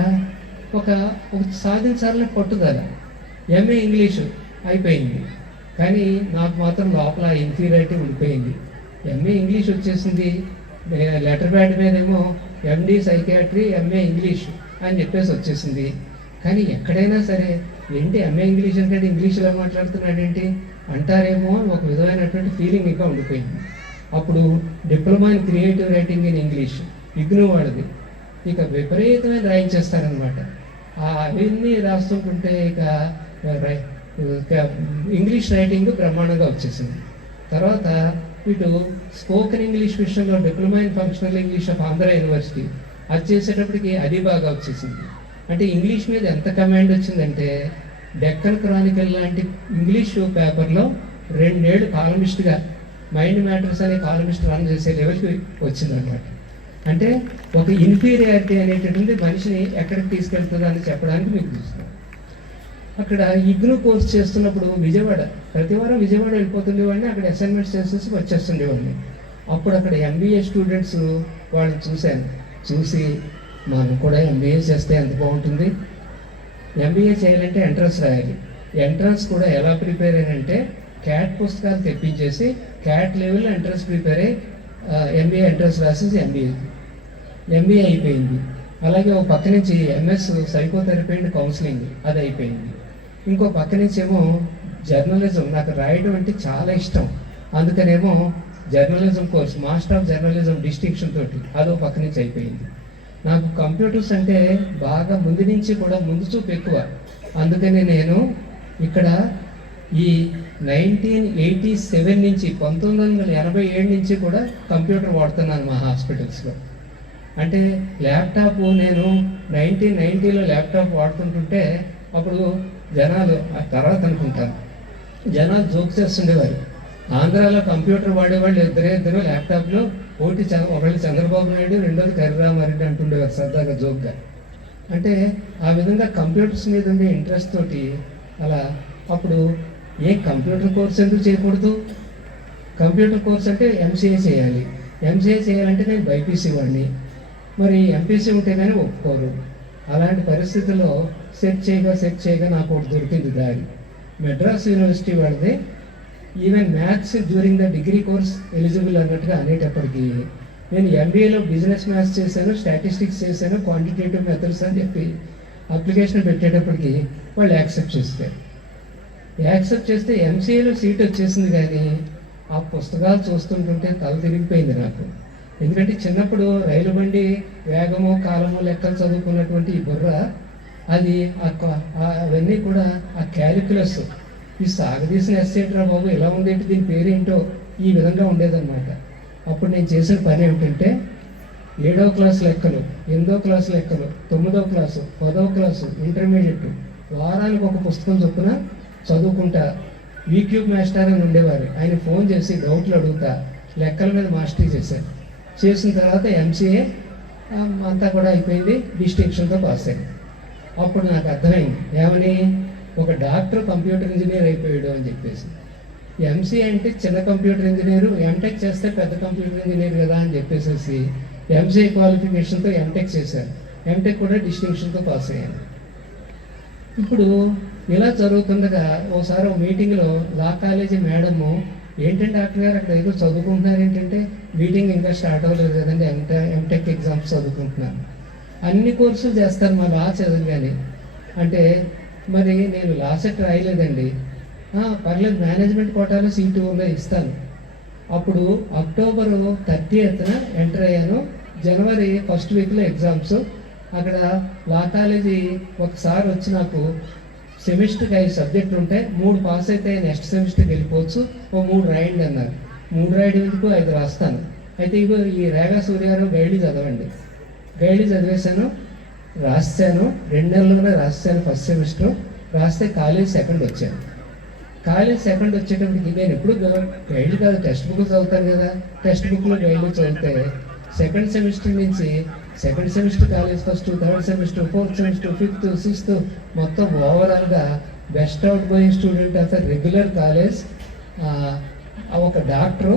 ఒక సాధించాలని పట్టుదల. ఎంఏ ఇంగ్లీషు అయిపోయింది కానీ నాకు మాత్రం లోపల ఇన్ఫీరియారిటీ ఉండిపోయింది. ఎంఏ ఇంగ్లీష్ వచ్చేసింది, లెటర్ ప్యాడ్ మీదేమో ఎండి సైకియాట్రీ ఎంఏ ఇంగ్లీష్ అని చెప్పేసి వచ్చేసింది. కానీ ఎక్కడైనా సరే ఏంటి ఎంఏ ఇంగ్లీష్ అంటే ఇంగ్లీష్లో మాట్లాడుతున్నాడేంటి అంటారేమో ఒక విధమైనటువంటి ఫీలింగ్ ఇంకా ఉండిపోయింది. అప్పుడు diploma in creative writing in English IGNOU వాళ్ళది, ఇక విపరీతమైన రాయించేస్తారనమాట. అవన్నీ రాస్తుంటుంటే ఇక ఇంగ్లీష్ రైటింగ్ బ్రహ్మాండంగా వచ్చేసింది. తర్వాత ఇటు స్పోకెన్ ఇంగ్లీష్ విషయంలో diploma in functional English of Andhra university అది చేసేటప్పటికి అది బాగా వచ్చేసింది. అంటే ఇంగ్లీష్ మీద ఎంత కమాండ్ వచ్చిందంటే డెక్కన్ క్రానికల్ లాంటి ఇంగ్లీష్ పేపర్లో 2 ఏళ్ళు కాలమిస్ట్గా మైండ్ మ్యాటర్స్ అనే కాలమిస్ట్ రన్ చేసే లెవెల్కి వచ్చిందనమాట. అంటే ఒక ఇన్ఫీరియారిటీ అనేటటువంటి మనిషిని ఎక్కడికి తీసుకెళ్తుందో అని చెప్పడానికి మీకు చూస్తున్నాను. అక్కడ ఇగ్నూ కోర్స్ చేస్తున్నప్పుడు విజయవాడ ప్రతి వారం విజయవాడ వెళ్ళిపోతుండేవాడిని, అక్కడ అసైన్మెంట్స్ చేసేసి వచ్చేస్తుండేవాడిని. అప్పుడు అక్కడ ఎంబీఏ స్టూడెంట్స్ వాళ్ళని చూశాను. చూసి మనం కూడా ఎంబీఏ చేస్తే ఎంత బాగుంటుంది, ఎంబీఏ చేయాలంటే ఎంట్రన్స్ రాయాలి. ఎంట్రన్స్ కూడా ఎలా ప్రిపేర్ అయ్యానంటే క్యాట్ పుస్తకాలు తెప్పించేసి క్యాట్ లెవెల్లో ఎంట్రన్స్ ప్రిపేర్ అయ్యి ఎంబీఏ ఎంట్రన్స్ రాసేసి ఎంబీఏ అయిపోయింది. అలాగే ఒక పక్క నుంచి ఎంఎస్ సైకోథెరపీ అండ్ కౌన్సిలింగ్ అది అయిపోయింది. ఇంకో పక్క నుంచి ఏమో జర్నలిజం, నాకు రాయడం అంటే చాలా ఇష్టం, అందుకనేమో journalism course master of journalism distinction తోటి అదో పక్క నుంచి అయిపోయింది. నాకు కంప్యూటర్స్ అంటే బాగా ముందు నుంచి కూడా ముందు చూపు ఎక్కువ, అందుకని నేను ఇక్కడ ఈ 1987 నుంచి 1987 నుంచి కూడా కంప్యూటర్ వాడుతున్నాను మా హాస్పిటల్స్లో. అంటే ల్యాప్టాప్ నేను 1990లో ల్యాప్టాప్ వాడుతుంటుంటే అప్పుడు జనాలు ఆ తర్వాత అనుకుంటాను జనాలు జోక్ చేస్తుండేవారు. ఆంధ్రాలో కంప్యూటర్ వాడేవాళ్ళు ఇద్దరు ల్యాప్టాప్లో ఒకళ్ళు చంద్రబాబు నాయుడు, రెండోది కర్రీరామారెడ్డి అంటుండేవారు సరదాగా జోక్గా. అంటే ఆ విధంగా కంప్యూటర్స్ మీద ఉండే ఇంట్రెస్ట్ తోటి అలా అప్పుడు కంప్యూటర్ కోర్స్ ఎందుకు చేయకూడదు, కంప్యూటర్ కోర్స్ అంటే ఎంసీఏ చేయాలి, ఎంసీఏ చేయాలంటే నేను బైపీసీ వాడిని, మరి ఎంపీసీ ఉంటే కానీ ఒప్పుకోరు. అలాంటి పరిస్థితుల్లో సెర్చ్ చేయగా నాకు ఒకటి దొరికింది దారి. మెడ్రాస్ యూనివర్సిటీ వాళ్ళది even maths during the degree course eligible అన్నట్టుగా అనేటప్పటికీ నేను ఎంబీఏలో బిజినెస్ మ్యాథ్స్ చేశాను, స్టాటిస్టిక్స్ చేశాను, క్వాంటిటేటివ్ మెథడ్స్ అని చెప్పి అప్లికేషన్ పెట్టేటప్పటికి వాళ్ళు యాక్సెప్ట్ చేస్తే ఎంసీఏలో సీట్ వచ్చేసింది. కానీ ఆ పుస్తకాలు చూస్తుంటుంటే తల తిరిగిపోయింది నాకు. ఎందుకంటే చిన్నప్పుడు రైలు బండి వేగము కాలము లెక్కలు చదువుకున్నటువంటి ఈ బుర్ర అది అవన్నీ కూడా ఆ క్యాలిక్యులస్ ఈ సాగదీసిన ఎస్సేట్రా బాబు ఎలా ఉండేటి దీని పేరేంటో ఈ విధంగా ఉండేదన్నమాట. అప్పుడు నేను చేసిన పని ఏమిటంటే 7వ క్లాస్ లెక్కలు, 8వ క్లాస్ లెక్కలు, 9వ క్లాసు, 10వ క్లాసు, ఇంటర్మీడియట్ వారానికి ఒక పుస్తకం చొప్పున చదువుకుంటా. వీక్యూబ్ మాస్టర్ అని ఉండేవారు, ఆయన ఫోన్ చేసి డౌట్లు అడుగుతా లెక్కల మీద మాస్టరీ చేశాను. చేసిన తర్వాత ఎంసీఏ అంతా కూడా అయిపోయింది, డిస్టింక్షన్తో పాస్ అయింది. అప్పుడు నాకు అర్థమైంది ఏమని, ఒక డాక్టర్ కంప్యూటర్ ఇంజనీర్ అయిపోయాడు అని చెప్పేసి. ఎంసీఏ అంటే చిన్న కంప్యూటర్ ఇంజనీరు, ఎంటెక్ చేస్తే పెద్ద కంప్యూటర్ ఇంజనీర్ కదా అని చెప్పేసి ఎంసీఏ క్వాలిఫికేషన్తో ఎంటెక్ చేశాను. ఎంటెక్ కూడా డిస్టింక్షన్తో పాస్ అయ్యాను. ఇప్పుడు ఇలా జరుగుతుండగా ఓసారి ఒక మీటింగ్లో లా కాలేజీ మేడము, ఏంటంటే డాక్టర్ గారు అక్కడ ఏదో చదువుకుంటున్నారు ఏంటంటే, మీటింగ్ ఇంకా స్టార్ట్ అవ్వలేదు కదండి, ఎంటెక్ ఎగ్జామ్స్ చదువుకుంటున్నాను. అన్ని కోర్సులు చేస్తారు మా లా చదవగానే. అంటే మరి నేను లా సెట్ రాయలేదండి. పర్లేదు మేనేజ్మెంట్ కోటాలో సీటు ఇస్తాను. అప్పుడు అక్టోబర్ 30th ఎంటర్ అయ్యాను. జనవరి 1st వీక్లో ఎగ్జామ్స్. అక్కడ లా కాలేజీ ఒకసారి వచ్చి నాకు సెమిస్టర్కి 5 సబ్జెక్టులు ఉంటాయి, 3 పాస్ అయితే నెక్స్ట్ సెమిస్టర్కి వెళ్ళిపోవచ్చు, 3 రాయండి అన్నారు. 3 రాయడం ఎందుకు, 5 రాస్తాను. అయితే ఇగో ఈ రేగా సూర్య గారు గైడ్లు చదవండి. గైడ్లు చదివేశాను, రాశాను, 2 నెలల్లోనే రాశాను ఫస్ట్ సెమిస్టర్. రాస్తే కాలేజ్ సెకండ్ వచ్చాను. కాలేజ్ సెకండ్ వచ్చేటప్పటికి నేను ఎప్పుడు గైడ్లు కాదు, టెక్స్ట్ బుక్ చదువుతాను కదా. టెక్స్ట్ బుక్లో గైడ్లు చదివితే సెకండ్ సెమిస్టర్ నుంచి second semester college first, third semester, fourth semester, fifth, sixth మొత్తం ఓవరాల్గా best out going student of a regular college. ఒక డాక్టరు,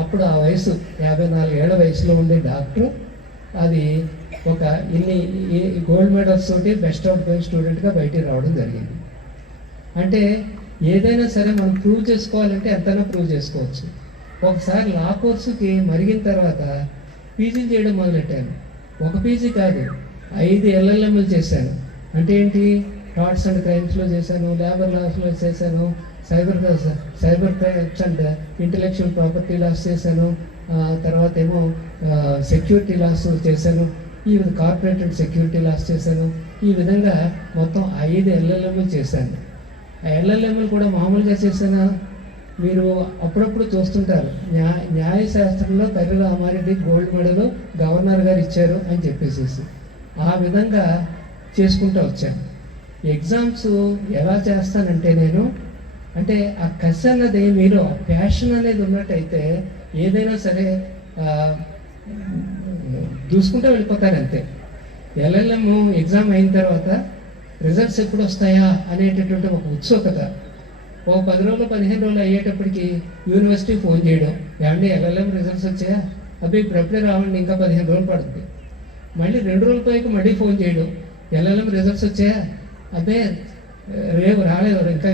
అప్పుడు ఆ వయసు 54 ఏళ్ల వయసులో ఉండే డాక్టరు, అది ఒక ఇన్ని గోల్డ్ మెడల్స్ తోటి బెస్ట్ అవుట్ గోయింగ్ స్టూడెంట్గా బయటికి రావడం జరిగింది. అంటే ఏదైనా సరే మనం ప్రూవ్ చేసుకోవాలంటే ఎంతైనా ప్రూవ్ చేసుకోవచ్చు. ఒకసారి లా కోర్సుకి మరిగిన తర్వాత పీజీలు చేయడం మొదలెట్టాను. ఒక పీజీ కాదు, 5 ఎల్ఎల్ఎంలు చేశాను. అంటే ఏంటి, టార్ట్స్ అండ్ క్రైమ్స్లో చేశాను, లేబర్ లాస్లో చేశాను, cyber crimes and intellectual property laws చేశాను, తర్వాత ఏమో సెక్యూరిటీ లాస్ చేశాను, ఈ కార్పొరేట్ అండ్ సెక్యూరిటీ లాస్ చేశాను. ఈ విధంగా మొత్తం 5 ఎల్ఎల్ఎంలు చేశాను. ఆ ఎల్ఎల్ఎంలు కూడా మామూలుగా చేశానా, మీరు అప్పుడప్పుడు చూస్తుంటారు, న్యాయశాస్త్రంలో Kurri Ramareddy gold medal governor గారు ఇచ్చారు అని చెప్పేసి ఆ విధంగా చేసుకుంటూ వచ్చాను. ఎగ్జామ్స్ ఎలా చేస్తానంటే నేను, అంటే ఆ కసి అన్నది మీరు ఆ ప్యాషన్ అనేది ఉన్నట్టయితే ఏదైనా సరే చూసుకుంటూ వెళ్ళిపోతారు అంతే. ఎల్ఎల్ఎం ఎగ్జామ్ అయిన తర్వాత రిజల్ట్స్ ఎప్పుడు వస్తాయా అనేటటువంటి ఒక ఉత్సుకత. ఓ 10 రోజులు 15 రోజులు అయ్యేటప్పటికి యూనివర్సిటీ ఫోన్ చేయడం, ఏమంటే ఎల్ఎల్ఎం రిజల్ట్స్ వచ్చాయా, అబ్బాయి ఇప్పుడు ఎప్పుడే రావండి, ఇంకా 15 రోజులు పడుతుంది. మళ్ళీ 2 రోజుల పైకి మళ్ళీ ఫోన్ చేయడం, ఎల్ఎల్ఎం రిజల్ట్స్ వచ్చాయా, అబ్బాయి రేపు రాలేదు, ఇంకా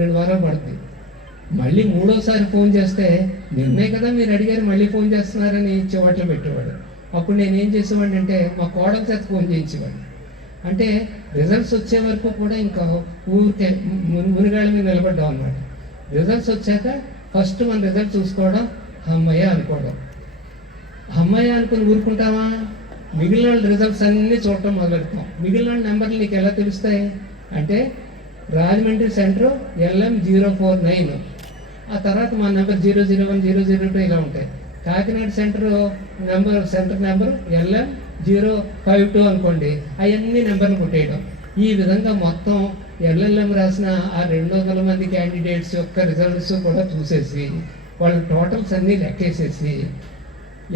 2 వారాలు పడుతుంది. మళ్ళీ 3వసారి ఫోన్ చేస్తే, నిన్నే కదా మీరు అడిగారు మళ్ళీ ఫోన్ చేస్తున్నారని చివాట్లు పెట్టేవాడు. అప్పుడు నేను ఏం చేసేవాడిని అంటే మా కోడల చేత ఫోన్ చేయించేవాడిని. అంటే రిజల్ట్స్ వచ్చే వరకు కూడా ఇంకా ఊరికే మునిగాళ్ళ మీద నిలబడ్డాం అనమాట. రిజల్ట్స్ వచ్చాక ఫస్ట్ మన రిజల్ట్ చూసుకోవడం, అమ్మయ్య అనుకోవడం. అమ్మయ్య అనుకుని ఊరుకుంటామా, మిగిలిన రిజల్ట్స్ అన్నీ చూడటం మొదలెడతాం. మిగిలిన నెంబర్లు నీకు ఎలా తెలుస్తాయి అంటే, రాజమండ్రి సెంటర్ LM049, ఆ తర్వాత మా నెంబర్ 001, 002 ఇలా ఉంటాయి. కాకినాడ సెంటర్ నెంబర్ LM052 అనుకోండి, అవన్నీ నెంబర్లు కొట్టేయడం. ఈ విధంగా మొత్తం ఎల్ఎల్ఎం రాసిన ఆ 200 మంది క్యాండిడేట్స్ యొక్క రిజల్ట్స్ కూడా చూసేసి వాళ్ళ టోటల్స్ అన్నీ లెక్కేసేసి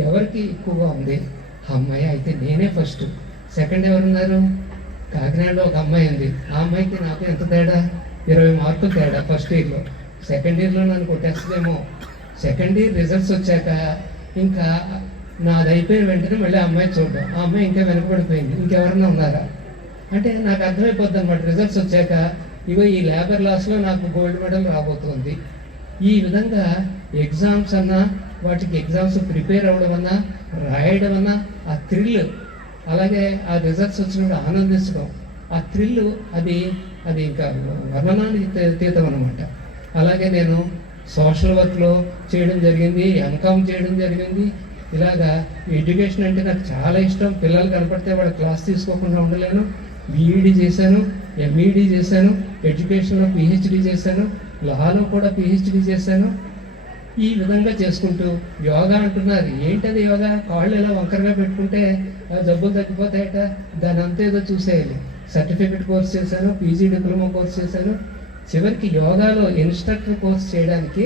ఎవరికి ఎక్కువగా ఉంది, అమ్మాయి అయితే నేనే ఫస్ట్. సెకండ్ ఎవరున్నారు, కాకినాడలో ఒక అమ్మాయి ఉంది, ఆ అమ్మాయికి నాకు ఎంత తేడా, 20 మార్కులు తేడా ఫస్ట్ ఇయర్లో. సెకండ్ ఇయర్లో నన్ను కొట్టేస్తుందేమో. సెకండ్ ఇయర్ రిజల్ట్స్ వచ్చాక ఇంకా నాది అయిపోయిన వెంటనే మళ్ళీ అమ్మాయి చూడడం, ఆ అమ్మాయి ఇంకా వెనకబడిపోయింది, ఇంకెవరన్నా ఉన్నారా అంటే నాకు అర్థమైపోద్ది అనమాట. రిజల్ట్స్ వచ్చాక ఇగో ఈ లేబర్ లాస్లో నాకు గోల్డ్ మెడల్ రాబోతుంది. ఈ విధంగా ఎగ్జామ్స్ అన్నా, వాటికి ఎగ్జామ్స్ ప్రిపేర్ అవ్వడం అన్నా, రాయడం అన్నా, ఆ థ్రిల్, అలాగే ఆ రిజల్ట్స్ వచ్చినప్పుడు ఆనందించడం, ఆ థ్రిల్ అది ఇంకా వర్ణనానికి తీతం అనమాట. అలాగే నేను సోషల్ వర్క్లో చేయడం జరిగింది, ఎంకామ్ చేయడం జరిగింది. ఇలాగా ఎడ్యుకేషన్ అంటే నాకు చాలా ఇష్టం. పిల్లలు కనపడితే వాళ్ళ క్లాస్ తీసుకోకుండా ఉండలేను. బీఈడీ చేశాను, ఎంఈడీ చేశాను, ఎడ్యుకేషన్లో పిహెచ్డీ చేశాను, లాలో కూడా పిహెచ్డీ చేశాను. ఈ విధంగా చేసుకుంటూ యోగా అంటున్నారు, ఏంటది యోగా, కాళ్ళు ఇలా వంకరగా పెట్టుకుంటే జబ్బులు తగ్గిపోతాయట, దాని అంతేదో చూసేయాలి. సర్టిఫికెట్ కోర్స్ చేశాను, పీజీ డిప్లొమా కోర్స్ చేశాను. చివరికి యోగాలో ఇన్స్ట్రక్టర్ కోర్స్ చేయడానికి,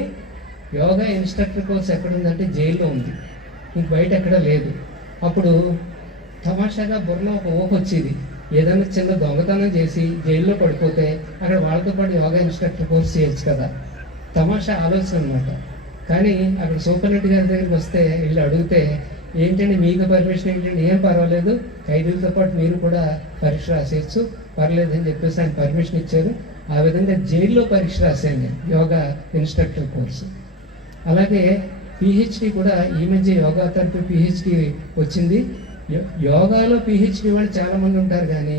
యోగా ఇన్స్ట్రక్టర్ కోర్స్ ఎక్కడుందంటే జైల్లో ఉంది, ఇంక బయట ఎక్కడ లేదు. అప్పుడు తమాషాగా బుర్రలో ఒక ఊహ వచ్చేది, ఏదైనా చిన్న దొంగతనం చేసి జైల్లో పడిపోతే అక్కడ వాళ్ళతో పాటు యోగా ఇన్స్ట్రక్టర్ కోర్స్ చేయొచ్చు కదా, తమాషా ఆలోచన అనమాట. కానీ అక్కడ సూపరింటెండెంట్ గారి దగ్గరికి వస్తే వీళ్ళు అడిగితే, ఏంటంటే మీకు పర్మిషన్ ఏంటంటే, ఏం పర్వాలేదు, ఖైదీలతో పాటు మీరు కూడా పరీక్ష రాసేయచ్చు, పర్లేదని చెప్పేసి ఆయన పర్మిషన్ ఇచ్చారు. ఆ విధంగా జైల్లో పరీక్ష రాశాను నేను, యోగా ఇన్స్ట్రక్టర్ కోర్సు. అలాగే పిహెచ్డి కూడా ఈ మధ్య యోగా తరఫు పిహెచ్డి వచ్చింది. యోగాలో పిహెచ్డి వాళ్ళు చాలామంది ఉంటారు, కానీ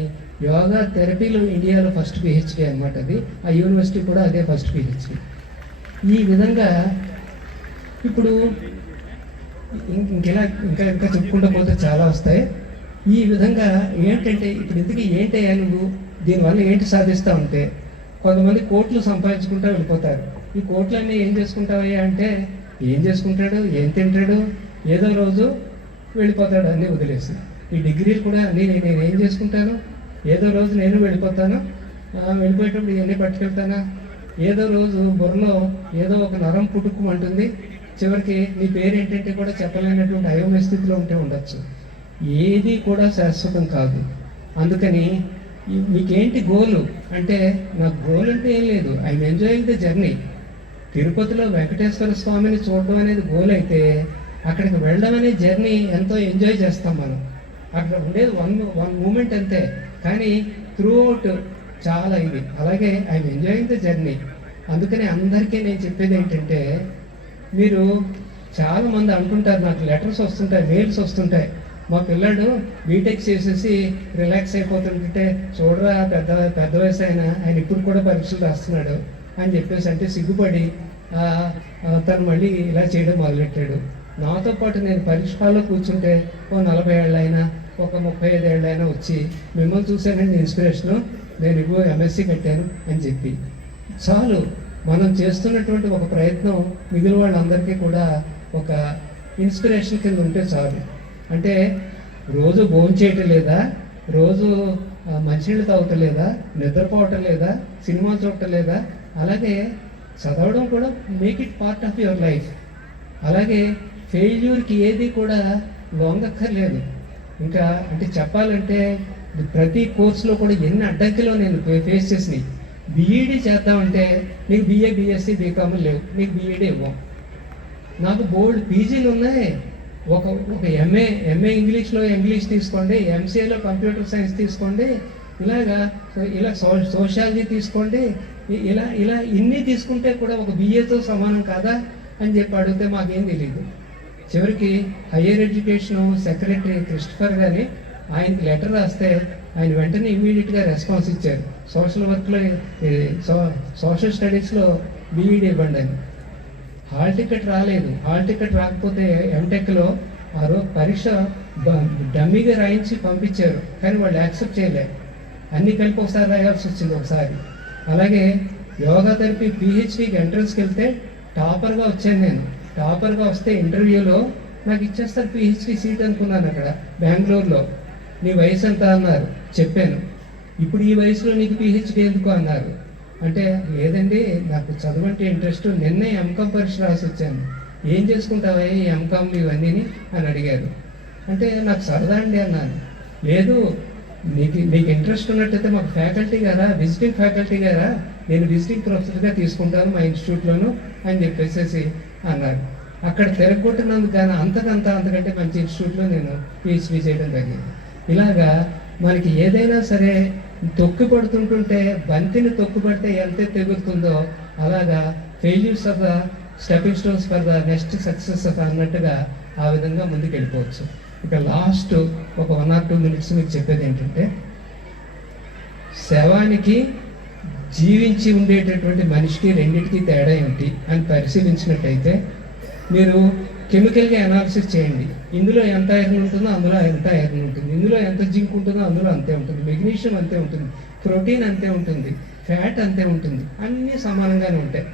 యోగా థెరపీలో ఇండియాలో ఫస్ట్ పిహెచ్డి అనమాట అది. ఆ యూనివర్సిటీ కూడా అదే ఫస్ట్ పిహెచ్డి. ఈ విధంగా ఇప్పుడు ఇంకా చెప్పుకుంటూ పోతే చాలా వస్తాయి. ఈ విధంగా ఏంటంటే ఇప్పుడు ఇంతకీ ఏంటయ్యా నువ్వు దీనివల్ల ఏంటి సాధిస్తా ఉంటే, కొంతమంది కోట్లు సంపాదించుకుంటూ వెళ్ళిపోతారు. ఈ కోట్లన్నీ ఏం చేసుకుంటావయ్యా అంటే, ఏం చేసుకుంటాడు, ఏం తింటాడు, ఏదో రోజు వెళ్ళిపోతాడు అన్నీ వదిలేసి. ఈ డిగ్రీలు కూడా అన్నీ నేను ఏం చేసుకుంటాను, ఏదో రోజు నేను వెళ్ళిపోతాను, వెళ్ళిపోయేటప్పుడు ఇవన్నీ పట్టుకెళ్తానా, ఏదో రోజు బుర్రలో ఏదో ఒక నరం పుట్టుకుమంటుంది, చివరికి నీ పేరు ఏంటంటే కూడా చెప్పలేనటువంటి అయోమయ స్థితిలో ఉంటే ఉండొచ్చు. ఏది కూడా శాశ్వతం కాదు. అందుకని మీకేంటి గోలు అంటే, నాకు గోల్ అంటే ఏం లేదు, ఐఎమ్ ఎంజాయింగ్ ద జర్నీ. తిరుపతిలో వెంకటేశ్వర స్వామిని చూడడం అనేది గోల్ అయితే, అక్కడికి వెళ్ళడం అనే జర్నీ ఎంతో ఎంజాయ్ చేస్తాం మనం. అక్కడ ఉండేది వన్ మూమెంట్ అంతే, కానీ త్రూ అవుట్ చాలా ఇది. అలాగే ఐఎమ్ ఎంజాయింగ్ ద జర్నీ. అందుకని అందరికీ నేను చెప్పేది ఏంటంటే, మీరు చాలామంది అంటుంటారు, నాకు లెటర్స్ వస్తుంటాయి, మెయిల్స్ వస్తుంటాయి, మా పిల్లాడు బీటెక్ చేసేసి రిలాక్స్ అయిపోతుంటే చూడరా పెద్ద వయసు ఆయన ఇప్పుడు కూడా పరీక్షలు రాస్తున్నాడు అని చెప్పేసి అంటే సిగ్గుపడి తను మళ్ళీ ఇలా చేయడం మొదలెట్టాడు. నాతో పాటు నేను పరీక్ష హాల్లో కూర్చుంటే ఓ 40 ఏళ్ళైనా ఒక 35 ఏళ్ళైనా వచ్చి మిమ్మల్ని చూశానండి ఇన్స్పిరేషను, నేను ఇగో ఎంఎస్సీ కట్టాను అని చెప్పి చాలు. మనం చేస్తున్నటువంటి ఒక ప్రయత్నం మిగిలిన వాళ్ళందరికీ కూడా ఒక ఇన్స్పిరేషన్ కింద ఉంటే చాలు. అంటే రోజు భోజనం చేయటం లేదా, రోజు మంచినీళ్ళు తాగటం నిద్రపోవటం లేదా, సినిమా చూడటం లేదా, అలాగే చదవడం కూడా make it part of your life. అలాగే ఫెయిల్యూర్కి ఏది కూడా లొంగక్కర్లేదు. ఇంకా అంటే చెప్పాలంటే ప్రతి కోర్సులో కూడా ఎన్ని అడ్డంకిలో నేను ఫేస్ చేసినాయి. బీఈడీ చేద్దామంటే నీకు BA BSc BCom లేవు, నీకు బీఈడీ ఇవ్వం. నాకు బోర్డు పీజీలు ఉన్నాయి, ఒక ఎంఏ ఇంగ్లీష్ తీసుకోండి, MCAలో కంప్యూటర్ సైన్స్ తీసుకోండి, ఇలా సోషాలజీ తీసుకోండి, ఇలా ఇన్ని తీసుకుంటే కూడా ఒక BAతో సమానం కాదా అని చెప్పి అడిగితే మాకేం తెలియదు. చివరికి హయ్యర్ ఎడ్యుకేషన్ సెక్రటరీ క్రిస్టఫర్ గారిని ఆయనకి లెటర్ రాస్తే ఆయన వెంటనే ఇమీడియట్గా రెస్పాన్స్ ఇచ్చారు. సోషల్ వర్క్లో సోషల్ స్టడీస్లో బీఈడీ ఇవ్వండి అని. హాల్ టికెట్ రాలేదు. హాల్ టికెట్ రాకపోతే ఎంటెక్లో ఆ రోజు పరీక్ష డమ్మీగా రాయించి పంపించారు, కానీ వాళ్ళు యాక్సెప్ట్ చేయలేదు. అన్నీ కలిపి ఒకసారి రాయాల్సి వచ్చింది ఒకసారి. అలాగే యోగా థెరపీ PhDకి ఎంట్రన్స్కి వెళ్తే టాపర్గా వచ్చాను నేను. టాపర్గా వస్తే ఇంటర్వ్యూలో నాకు ఇచ్చేస్తారు PhD సీట్ అనుకున్నాను. అక్కడ బెంగళూరులో నీ వయసు ఎంత అన్నారు, చెప్పాను. ఇప్పుడు ఈ వయసులో నీకు PhD ఎందుకు అన్నారు. అంటే లేదండి నాకు చదువు అంటే ఇంట్రెస్ట్, నిన్నే MCom పరీక్ష రాసి వచ్చాను, ఏం చేసుకుంటావా ఈ MCom ఇవన్నీ అని అడిగారు. అంటే నాకు సరదా అండి అన్నాను. లేదు నీకు ఇంట్రెస్ట్ ఉన్నట్టయితే మాకు ఫ్యాకల్టీ గారా, విజిటింగ్ ఫ్యాకల్టీ గారా, నేను విజిటింగ్ ప్రొఫెసర్గా తీసుకుంటాను మా ఇన్స్టిట్యూట్లోను అని చెప్పేసి అన్నారు. అక్కడ తిరగొట్టినందుకు కానీ అంతకంటే మంచి ఇన్స్టిట్యూట్లో నేను PhD చేయడం జరిగింది. ఇలాగా మనకి ఏదైనా సరే తొక్కి పడుతుంటుంటే, బంతిని తొక్కి పడితే ఎంత తెగుతుందో అలాగా failures of the stepping stones for the next success అన్నట్టుగా ఆ విధంగా ముందుకు వెళ్ళిపోవచ్చు. ఇక లాస్ట్ ఒక 1 or 2 minutes మీకు చెప్పేది ఏంటంటే, శవానికి జీవించి ఉండేటటువంటి మనిషికి రెండింటికి తేడా ఏమిటి అని పరిశీలించినట్టయితే మీరు కెమికల్గా అనాలిసిస్ చేయండి. ఇందులో ఎంత ఐరన్ ఉంటుందో అందులో ఎంత ఐరన్ ఉంటుంది, ఇందులో ఎంత జింక్ ఉంటుందో అందులో అంతే ఉంటుంది, మెగ్నీషియం అంతే ఉంటుంది, ప్రోటీన్ అంతే ఉంటుంది, ఫ్యాట్ అంతే ఉంటుంది, అన్నీ సమానంగానే ఉంటాయి.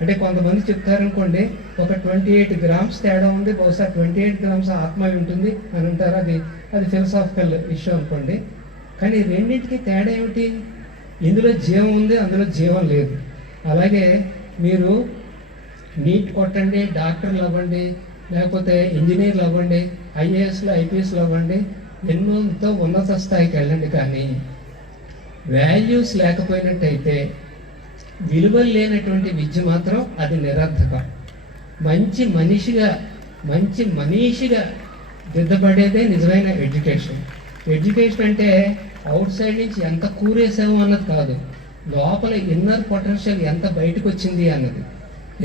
అంటే కొంతమంది చెప్తారనుకోండి ఒక 28 grams తేడా ఉంది, బహుశా 28 grams ఆత్మ ఉంటుంది అని అంటారు. అది ఫిలసాఫికల్ ఇష్యూ అనుకోండి. కానీ రెండింటికి తేడా ఏమిటి? ఇందులో జీవం ఉంది, అందులో జీవం లేదు. అలాగే మీరు నీట్ కొట్టండి, డాక్టర్లు అవ్వండి, లేకపోతే ఇంజనీర్లు అవ్వండి, IASలు IPSలు అవ్వండి, ఎంతో ఉన్నత స్థాయికి వెళ్ళండి, కానీ వాల్యూస్ లేకపోయినట్టయితే, విలువలు లేనటువంటి విద్య మాత్రం అది నిరర్థకం. మంచి మనీషిగా దిద్దపడేదే నిజమైన ఎడ్యుకేషన్. ఎడ్యుకేషన్ అంటే అవుట్ సైడ్ నుంచి ఎంత కూరేసాము అన్నది కాదు, లోపల ఇన్నర్ పొటెన్షియల్ ఎంత బయటకు వచ్చింది అన్నది.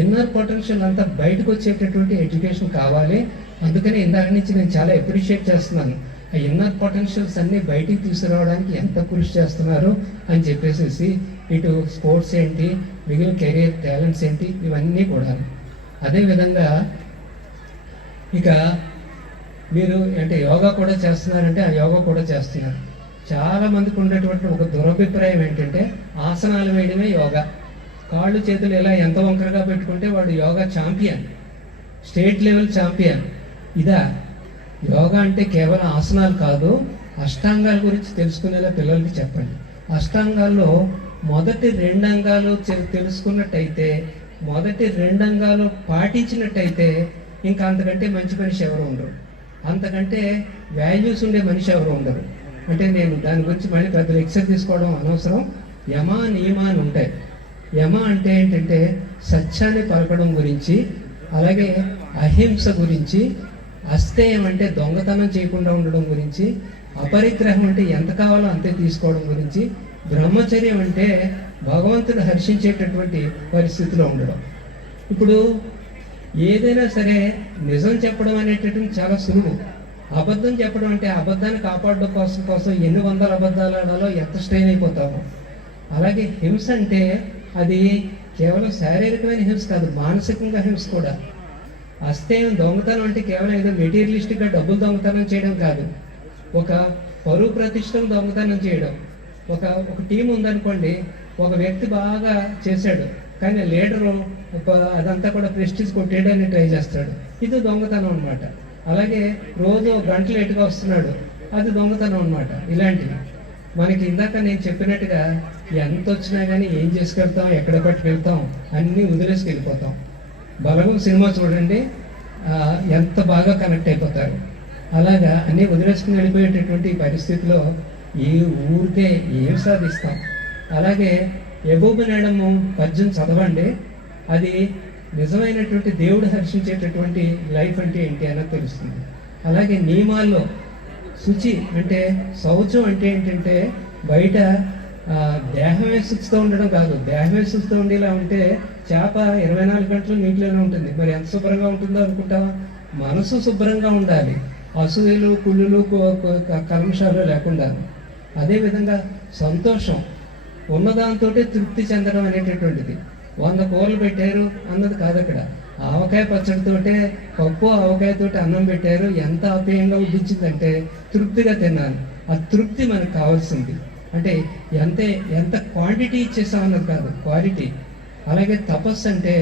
ఇన్నర్ పొటెన్షియల్ అంతా బయటకు వచ్చేటటువంటి ఎడ్యుకేషన్ కావాలి. అందుకని ఇందాక నుంచి నేను చాలా అప్రిషియేట్ చేస్తున్నాను. ఆ ఇన్నర్ పొటెన్షియల్స్ అన్నీ బయటికి తీసుకురావడానికి ఎంత కృషి చేస్తున్నారు అని చెప్పేసి, ఇటు స్పోర్ట్స్ ఏంటి, మిగిలిన కెరీర్ టాలెంట్స్ ఏంటి, ఇవన్నీ కూడా. అదేవిధంగా ఇక మీరు అంటే యోగా కూడా చేస్తున్నారంటే ఆ యోగా కూడా చేస్తున్నారు. చాలామందికి ఉండేటువంటి ఒక దురభిప్రాయం ఏంటంటే, ఆసనాలు వేయడమే యోగా, కాళ్ళు చేతులు ఇలా ఎంత వంకరగా పెట్టుకుంటే వాడు yoga champion. State level champion. ఇదా యోగా అంటే కేవలం ఆసనాలు కాదు, అష్టాంగాల గురించి తెలుసుకునేలా పిల్లలకి చెప్పండి. అష్టాంగాల్లో మొదటి 2 అంగాలు తెలుసుకున్నట్టయితే, మొదటి 2 అంగాలు పాటించినట్టయితే ఇంకా అంతకంటే మంచి మనిషి ఎవరు ఉండరు, అంతకంటే వాల్యూస్ ఉండే మనిషి ఎవరు ఉండరు. అంటే నేను దాని గురించి మళ్ళీ పెద్ద లెక్చర్ తీసుకోవడం అనవసరం. యమ నియమ అని ఉంటాయి. యమ అంటే ఏంటంటే సత్యాన్ని పలకడం గురించి, అలాగే అహింస గురించి, అస్థేయం అంటే దొంగతనం చేయకుండా ఉండడం గురించి, అపరిగ్రహం అంటే ఎంత కావాలో అంతే తీసుకోవడం గురించి, బ్రహ్మచర్యం అంటే భగవంతుడు హర్షించేటటువంటి పరిస్థితిలో ఉండడం. ఇప్పుడు ఏదైనా సరే నిజం చెప్పడం అనేటటువంటి చాలా సులువు. అబద్ధం చెప్పడం అంటే అబద్ధాన్ని కాపాడడం కోసం ఎన్ని వందల అబద్ధాలు ఆడాలో ఎంత స్ట్రెయిన్ అయిపోతామో. అలాగే హింస అంటే అది కేవలం శారీరకమైన హింస కాదు, మానసికంగా హింస కూడా. అస్థేయం దొంగతనం అంటే కేవలం ఏదో మెటీరియలిస్టిక్గా డబ్బులు దొంగతనం చేయడం కాదు, ఒక పరువు ప్రతిష్టం దొంగతనం చేయడం. ఒక టీం ఉందనుకోండి, ఒక వ్యక్తి బాగా చేశాడు కానీ లీడరు అదంతా కూడా ప్రెస్టీజ్ కొట్టేయడానికి ట్రై చేస్తాడు, ఇది దొంగతనం అనమాట. అలాగే రోజు గంట లేటుగా వస్తున్నాడు, అది దొంగతనం అనమాట. ఇలాంటివి మనకి ఇందాక నేను చెప్పినట్టుగా ఎంత వచ్చినా కానీ ఏం చేసుకెళ్తాం, ఎక్కడ పట్టుకెళ్తాం, అన్నీ వదిలేసి వెళ్ళిపోతాం. బలగం సినిమా చూడండి, ఎంత బాగా కనెక్ట్ అయిపోతారు. అలాగా అన్నీ వదిలేసుకుని వెళ్ళిపోయేటటువంటి పరిస్థితిలో ఈ ఊరికే ఏం సాధిస్తాం. అలాగే యబూబు-నేడము పద్యం చదవండి, అది నిజమైనటువంటి దేవుడు హర్షించేటటువంటి లైఫ్ అంటే ఏంటి అన్నది తెలుస్తుంది. అలాగే నియమాల్లో శుచి అంటే, శౌచం అంటే ఏంటంటే బయట దేహమే శుచితో ఉండడం కాదు, దేహమే శుచితో ఉండేలా ఉంటే చేప 24 గంటలు నీటిలోనే ఉంటుంది, మరి ఎంత శుభ్రంగా ఉంటుందో అనుకుంటావా? మనసు శుభ్రంగా ఉండాలి, అసూయలు కుళ్ళులు కల్మషాలు లేకుండా. అదేవిధంగా సంతోషం, ఉన్నదాంతో తృప్తి చెందడం అనేటటువంటిది. 100 కూరలు పెట్టారు అన్నది కాదు అక్కడ, ఆవకాయ పచ్చడితోటే పప్పు ఆవకాయతోటి అన్నం పెట్టారు, ఎంత ఆప్యాయంగా ఉడిచిందంటే తృప్తిగా తిన్నాను. ఆ తృప్తి మనకు కావాల్సింది. అంటే ఎంత క్వాంటిటీ ఇచ్చేసామన్నది కాదు, క్వాలిటీ. అలాగే తపస్సు అంటే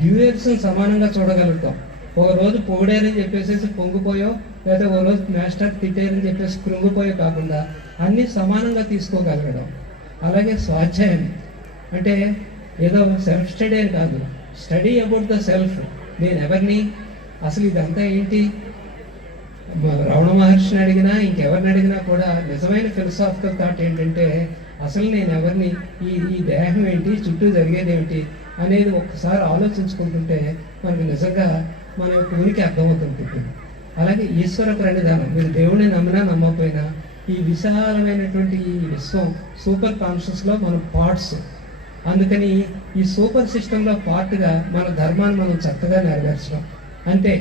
డ్యూయర్స్ని సమానంగా చూడగలుగుతాం. ఒక రోజు పొగిడారని చెప్పేసి పొంగిపోయో, లేదా ఒక రోజు మాస్టర్ తిట్టారని చెప్పేసి కృంగిపోయో కాకుండా అన్నీ సమానంగా తీసుకోగలగడం. అలాగే స్వాధ్యాయం అంటే ఏదో సెల్ఫ్ స్టడీ అని కాదు, స్టడీ అబౌట్ ద సెల్ఫ్. నేను ఎవరిని, అసలు ఇదంతా ఏంటి? రమణ మహర్షిని అడిగినా ఇంకెవరిని అడిగినా కూడా నిజమైన ఫిలసాఫికల్ థాట్ ఏంటంటే అసలు నేను ఎవరిని, ఈ దేహం ఏంటి, చుట్టూ జరిగేది ఏమిటి అనేది ఒక్కసారి ఆలోచించుకుంటుంటే మనకు నిజంగా మన యొక్క ఉనికి అర్థమవుతుంటుంది. అలాగే ఈశ్వర ప్రణిధానం, మీరు దేవుడిని నమ్మినా నమ్మకపోయినా ఈ విశాలమైనటువంటి ఈ విశ్వం సూపర్ కాన్షియస్లో మన పార్ట్స్. అందుకని ఈ సూపర్ సిస్టంలో పార్ట్గా మన ధర్మాన్ని మనం చక్కగా నెరవేర్చడం. అంతే,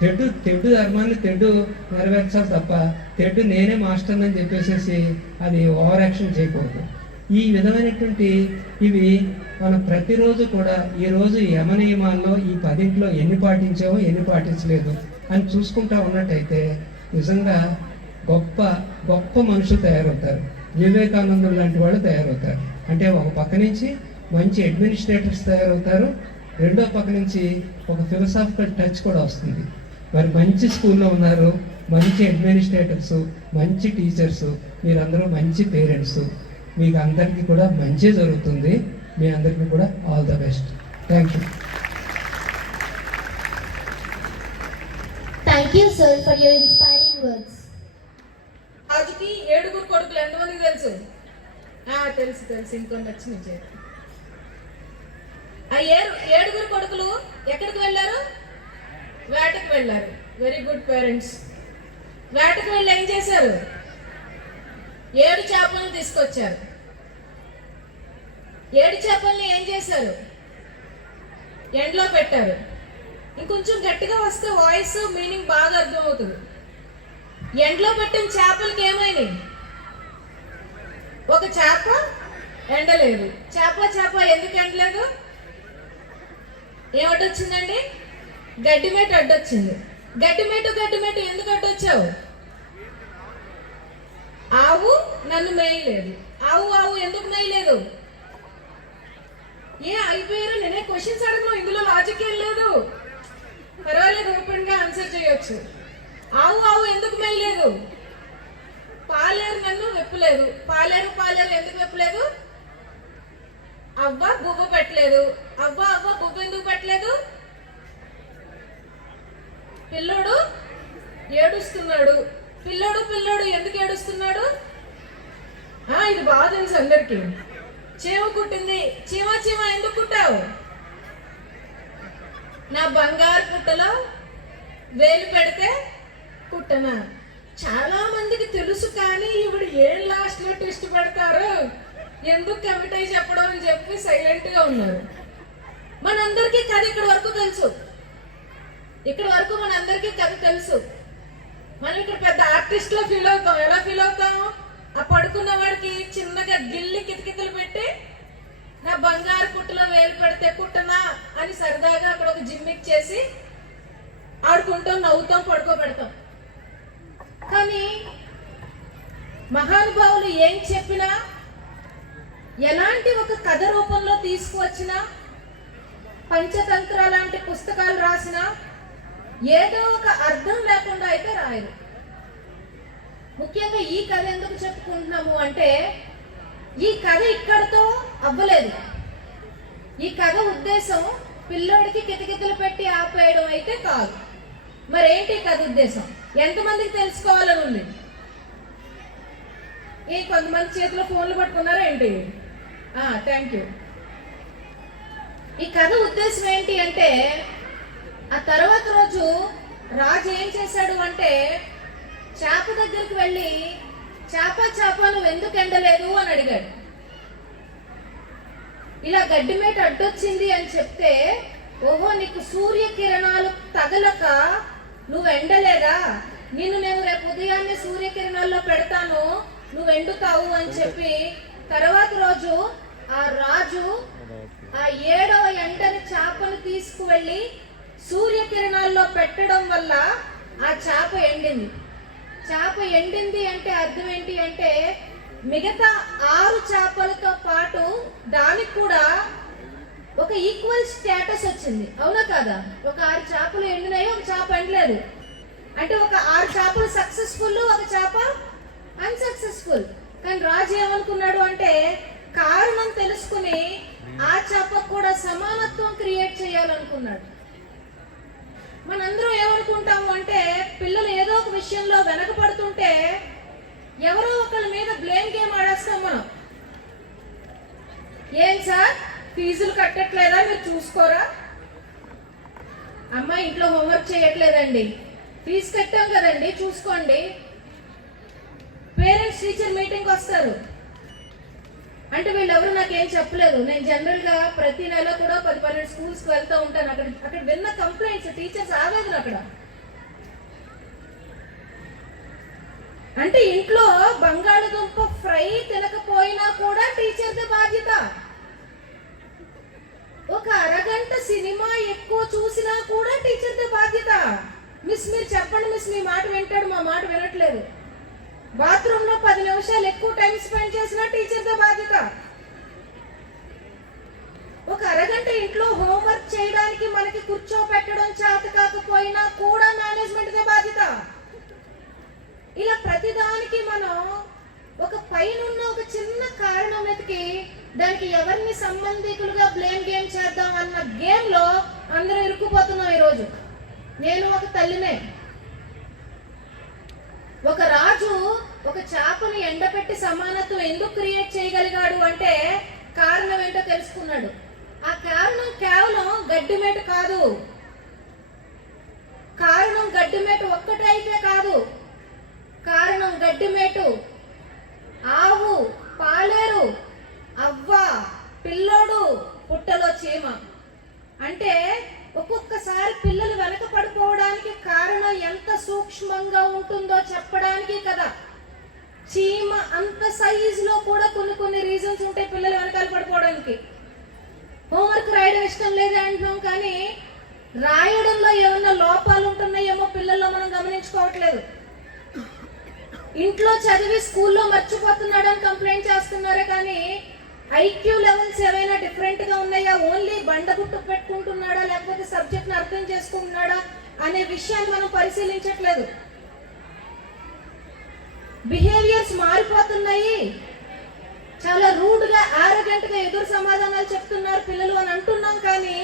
తెడ్డు ధర్మాన్ని తెడ్డు నెరవేర్చాలి తప్ప తెడ్డు నేనే మాస్టర్ అని చెప్పేసి అది ఓవర్ యాక్షన్ చేయకూడదు. ఈ విధమైనటువంటి ఇవి మనం ప్రతిరోజు కూడా ఈరోజు యమ నియమాల్లో ఈ 10 ఎన్ని పాటించామో ఎన్ని పాటించలేదు అని చూసుకుంటా ఉన్నట్టయితే నిజంగా గొప్ప గొప్ప మనుషులు తయారవుతారు. వివేకానందులు లాంటి వాళ్ళు తయారవుతారు. అంటే ఒక పక్క నుంచి మంచి అడ్మినిస్ట్రేటర్స్ తయారవుతారు, రెండో పక్క నుంచి ఒక ఫిలసాఫికల్ టచ్ కూడా వస్తుంది. మరి మంచి స్కూల్లో ఉన్నారు, మంచి అడ్మినిస్ట్రేటర్స్, మంచి టీచర్స్, మీరందరూ మంచి పేరెంట్స్, మీకు అందరికీ కూడా మంచి జరుగుతుంది. మీ అందరికీ కూడా all the best. Thank you. Thank you, sir, for your inspiring words. రాజుకి 7 కొడుకులు ఎంతమందికి తెలుసు? తెలుసు ఇంకొంత వచ్చింది. ఆ 7 కొడుకులు ఎక్కడికి వెళ్ళారు? వేటకు వెళ్ళారు. Very good parents. వేటకు వెళ్ళి ఏం చేశారు? 7 చేపలను తీసుకొచ్చారు. 7 చేపల్ని ఏం చేశారు? ఎండలో పెట్టారు. ఇంకొంచెం గట్టిగా వస్తే వాయిస్ మీనింగ్ బాగా అర్థమవుతుంది. ఎండలో పెట్టిన చేపలకి ఏమైనాయి? ఒక చేప ఎండలేదు. చేప ఎందుకు ఎండలేదు? ఏమడ్డొచ్చిందండి? గడ్డిమేటు అడ్డొచ్చింది. గడ్డిమేటు ఎందుకు అడ్డొచ్చావు? ఆవు నన్ను మేయలేదు. ఆవు ఎందుకు మేయలేదు? అయిపోయారు. నేనే క్వశ్చన్స్ అడగను, ఇందులో లాజిక్ ఏం లేదు. పర్వాలేదు, ఓపెన్ గా ఆన్సర్ చేయొచ్చు. ఆవు ఆవు ఎందుకు మేయలేదు? పాలేరు నన్ను వెప్పలేదు. పాలేరు పాలేరు ఎందుకు వెప్పలేదు? అవ్వ బువ్వ పెట్టలేదు. అవ్వ అవ్వ బువ్వ ఎందుకు పెట్టలేదు? పిల్లోడు ఏడుస్తున్నాడు. పిల్లోడు పిల్లోడు ఎందుకు ఏడుస్తున్నాడు? ఇది బాగా తెలుసు అందరికి. చీమ కుట్టింది. చీమ చీమ ఎందుకు కుట్టావు? నా బంగారు పుట్టలో వేలు పెడితే కుట్టనా? చాలా మందికి తెలుసు, కానీ ఇప్పుడు ఏం లాస్ట్ లో ట్విస్ట్ పెడతారు, ఎందుకు కమిట్ అయి చెప్పడం అని చెప్పి సైలెంట్ గా ఉన్నారు. మనందరికీ కథ ఇక్కడ వరకు తెలుసు. ఇక్కడ వరకు మనందరికీ కథ తెలుసు. మనం ఇక్కడ పెద్ద ఆర్టిస్ట్ లో ఫీల్ అవుతాం. ఎలా ఫీల్ అవుతాము? ఆ పడుకున్న వాడికి చిన్నగా గిల్లి కితకితలు పెట్టి నా బంగారు పుట్టలో వేలు పెడితే కుట్టనా అని సరదాగా అక్కడ ఒక జిమ్మిక్ చేసి ఆడుకుంటాం, నవ్వుతాం, పడుకోబెడతాం. కానీ మహానుభావులు ఏం చెప్పినా, ఎలాంటి ఒక కథ రూపంలో తీసుకువచ్చినా, పంచతంత్ర లాంటి పుస్తకాలు రాసినా ఏదో ఒక అర్థం లేకుండా అయితే రాయరు. ముఖ్యంగా ఈ కథ ఎందుకు చెప్పుకుంటున్నాము అంటే, ఈ కథ ఇక్కడతో అవ్వలేదు. ఈ కథ ఉద్దేశం పిల్లోడికి కితకితలు పెట్టి ఆపేయడం అయితే కాదు. మరేంటి కథ ఉద్దేశం? ఎంతమందికి తెలుసుకోవాలని ఉంది? కొంతమంది చేతిలో ఫోన్లు పట్టుకున్నారా ఏంటి? Thank you. ఈ కథ ఉద్దేశం ఏంటి అంటే, ఆ తర్వాత రోజు రాజు ఏం చేశాడు అంటే, చేప దగ్గరికి వెళ్ళి చేప చేప నువ్వు ఎందుకు ఎండలేదు అని అడిగాడు. ఇలా గడ్డి మేట అడ్డొచ్చింది అని చెప్తే, ఓహో నీకు సూర్యకిరణాలు తగలక నువ్వు ఎండలేదా, నిన్ను నేను రేపు ఉదయాన్నే సూర్యకిరణాల్లో పెడతాను, నువ్వు ఎండుతావు అని చెప్పి తర్వాత రోజు ఆ రాజు ఆ 7వ ఎండని చేపను తీసుకువెళ్ళి సూర్యకిరణాల్లో పెట్టడం వల్ల ఆ చేప ఎండింది. చేప ఎండింది అంటే అర్థం ఏంటి అంటే, మిగతా 6 చేపలతో పాటు దానికి కూడా ఒక ఈక్వల్ స్టేటస్ వచ్చింది. అవునా కాదా? ఒక 6 చేపలు ఎండినాయి, ఒక చేప ఎండలేదు. అంటే ఒక 6 చేపలు సక్సెస్ఫుల్, ఒక చేప అన్సక్సెస్ఫుల్. కానీ రాజు ఏమనుకున్నాడు అంటే, కారణం తెలుసుకుని ఆ చేపకు కూడా సమానత్వం క్రియేట్ చేయాలనుకున్నాడు. మనందరం ఏమనుకుంటాము అంటే, పిల్లలు ఏదో ఒక విషయంలో వెనకపడుతుంటే ఎవరో ఒకళ్ళ మీద బ్లేమ్ గేమ్ ఆడేస్తాం మనం. ఏం సార్ ఫీజులు కట్టట్లేదా, మీరు చూసుకోరా? అమ్మాయి ఇంట్లో హోంవర్క్ చేయట్లేదండి, ఫీజు కట్టాం కదండి చూసుకోండి. పేరెంట్స్ టీచర్ మీటింగ్ వస్తారు అంటే వీళ్ళెవరు నాకేం చెప్పలేదు. నేను జనరల్ గా ప్రతి నెల కూడా 10-12 స్కూల్స్ కి వెళ్తూ ఉంటాను. అక్కడ విన్న కంప్లైంట్స్, టీచర్స్ ఆవేదన అక్కడ. అంటే ఇంట్లో బంగాళదుంప ఫ్రై తినకపోయినా కూడా టీచర్ది బాధ్యత. ఒక అరగంట సినిమా ఎక్కువ చూసినా కూడా టీచర్ది బాధ్యత. మిస్ మీరు చెప్పండి మిస్, మీ మాట వింటాడు, మా మాట వినట్లేదు. బాత్రూమ్ లో 10 నిమిషాలు ఎక్కువ టైం స్పెండ్ చేసినా టీచర్దే బాధ్యత. ఒక అరగంట ఇంట్లో హోంవర్క్ చేయడానికి మనకి కూర్చోబెట్టడం చేత కాకపోయినా కూడా మేనేజ్మెంట్దే బాధ్యత. ఇలా ప్రతిదానికి మనం ఒక పైనున్న ఒక చిన్న కారణం వెతికి దానికి ఎవరిని సంబంధికులుగా బ్లేమ్ గేమ్ చేద్దాం అన్న గేమ్ లో అందరూ ఇరుక్కుపోతున్నాం ఈరోజు. నేను ఒక తల్లినే. ఒక రాజు ఒక చేపను ఎండపెట్టి సమానత్వం ఎందుకు క్రియేట్ చేయగలిగాడు అంటే కారణం ఏంటో తెలుసుకున్నాడు. ఆ కారణం కేవలం గడ్డిమేట కాదు. కారణం గడ్డిమేట ఒక్కటైతే కాదు. కారణం గడ్డిమేటు, ఆవు, పాలేరు, అవ్వ, పిల్లోడు, పుట్టలో చీమ. అంటే ఒక్కొక్కసారి పిల్లలు వెనక పడిపోవడానికి కారణం ఎంత సూక్ష్మంగా ఉంటుందో చెప్పడానికి కదా. చీమ అంత సైజులో కూడా కొన్ని రీజన్స్ ఉంటాయి పిల్లలు వెనకాల పడిపోవడానికి. హోంవర్క్ రాయడం ఇష్టం లేదే అంటున్నాం, కానీ రాయడంలో ఏమన్నా లోపాలు ఉంటున్నాయేమో పిల్లల్లో మనం గమనించుకోవట్లేదు. ఇంట్లో చదివి స్కూల్లో మర్చిపోతున్నాడని కంప్లైంట్ చేస్తున్నారే కానీ ఐక్యూ లెవెల్స్ ఏమైనా డిఫరెంట్ గా ఉన్నాయా, ఓన్లీ బండగుట్టు పెట్టుకుంటున్నాడా లేకపోతే సబ్జెక్ట్ ని అర్థం చేసుకుంటున్నాడా అనే విషయాన్ని మనం పరిశీలించట్లేదు. బిహేవియర్స్ మారిపోతున్నాయి. చాలా రూడ్ గా ఆరోగెంట్ గా ఎదురు సమాధానాలు చెప్తున్నారు పిల్లలు అని అంటున్నాం, కానీ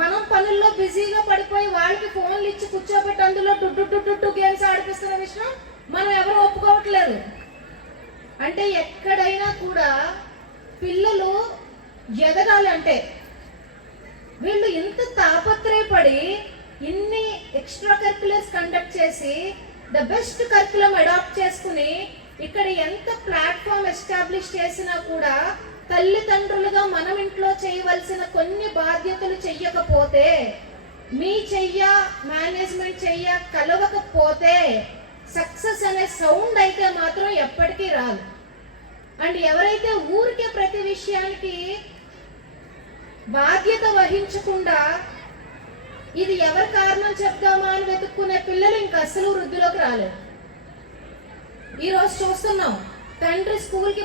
మనం పనుల్లో బిజీగా పడిపోయి వాళ్ళకి ఫోన్లు ఇచ్చి కూర్చోబెట్టి అందులో డుడ్డు గేమ్స్ ఆడిపిస్తున్న విషయం మనం ఎవరు ఒప్పుకోవట్లేదు. అంటే ఎక్కడైనా కూడా పిల్లలు ఎదగాలంటే వీళ్ళు ఇంత తాపత్రయపడి ఇన్ని ఎక్స్ట్రా కరిక్యులర్స్ కండక్ట్ చేసి ద బెస్ట్ కరిక్యులం అడాప్ట్ చేసుకుని ఇక్కడ ఎంత ప్లాట్ఫామ్ ఎస్టాబ్లిష్ చేసినా కూడా తల్లిదండ్రులుగా మనం ఇంట్లో చేయవలసిన కొన్ని బాధ్యతలు చెయ్యకపోతే, మీ చెయ్య మేనేజ్మెంట్ చెయ్య కలవకపోతే సక్సెస్ అనే సౌండ్ అయితే మాత్రం ఎప్పటికీ రాదు. అండ్ ఎవరైతే ఊరికే ప్రతి విషయానికి బాధ్యత వహించకుండా ఇది ఎవరి కారణం చెప్దామా అని వెతుక్కునే పిల్లలు ఇంకా అసలు వృద్ధిలోకి రాలేదు. ఈ రోజు చూస్తున్నాం, తండ్రి స్కూల్ కి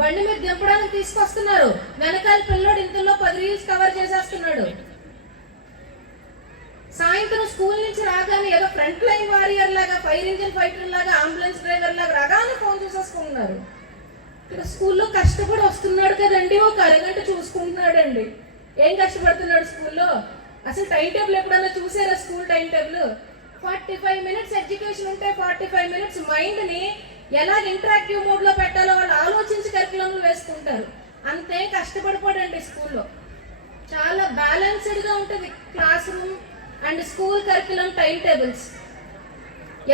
బండి మీద దింపడానికి తీసుకొస్తున్నారు, వెనకాల పిల్లోడు ఇంతలో 10 రీల్స్ కవర్ చేసేస్తున్నాడు. సాయంత్రం స్కూల్ నుంచి రాగానే ఏదో ఫ్రంట్ లైన్ వారియర్ లాగా, ఫైర్ ఇంజిన్ ఫైటర్ లాగా, అంబులెన్స్ డ్రైవర్ లాగా రాగానే ఫోన్ చూసేసుకుంటున్నారు. ఇక్కడ స్కూల్లో కష్టపడి వస్తున్నాడు కదండి, ఒక అరగంట చూసుకుంటున్నాడండి. ఏం కష్టపడుతున్నాడు స్కూల్లో? అసలు టైం టేబుల్ ఎప్పుడన్నా చూసారా? School time table 45 minutes education ఉంటే 45 మినిట్స్ మైండ్ ని ఎలా ఇంటరాక్టివ్ మోడ్ లో పెట్టాలో వాళ్ళు ఆలోచించి కరికులంలు వేసుకుంటారు. అంతే కష్టపడిపోడండి స్కూల్లో. చాలా బ్యాలెన్స్డ్ గా ఉంటుంది class room and school curriculum time tables.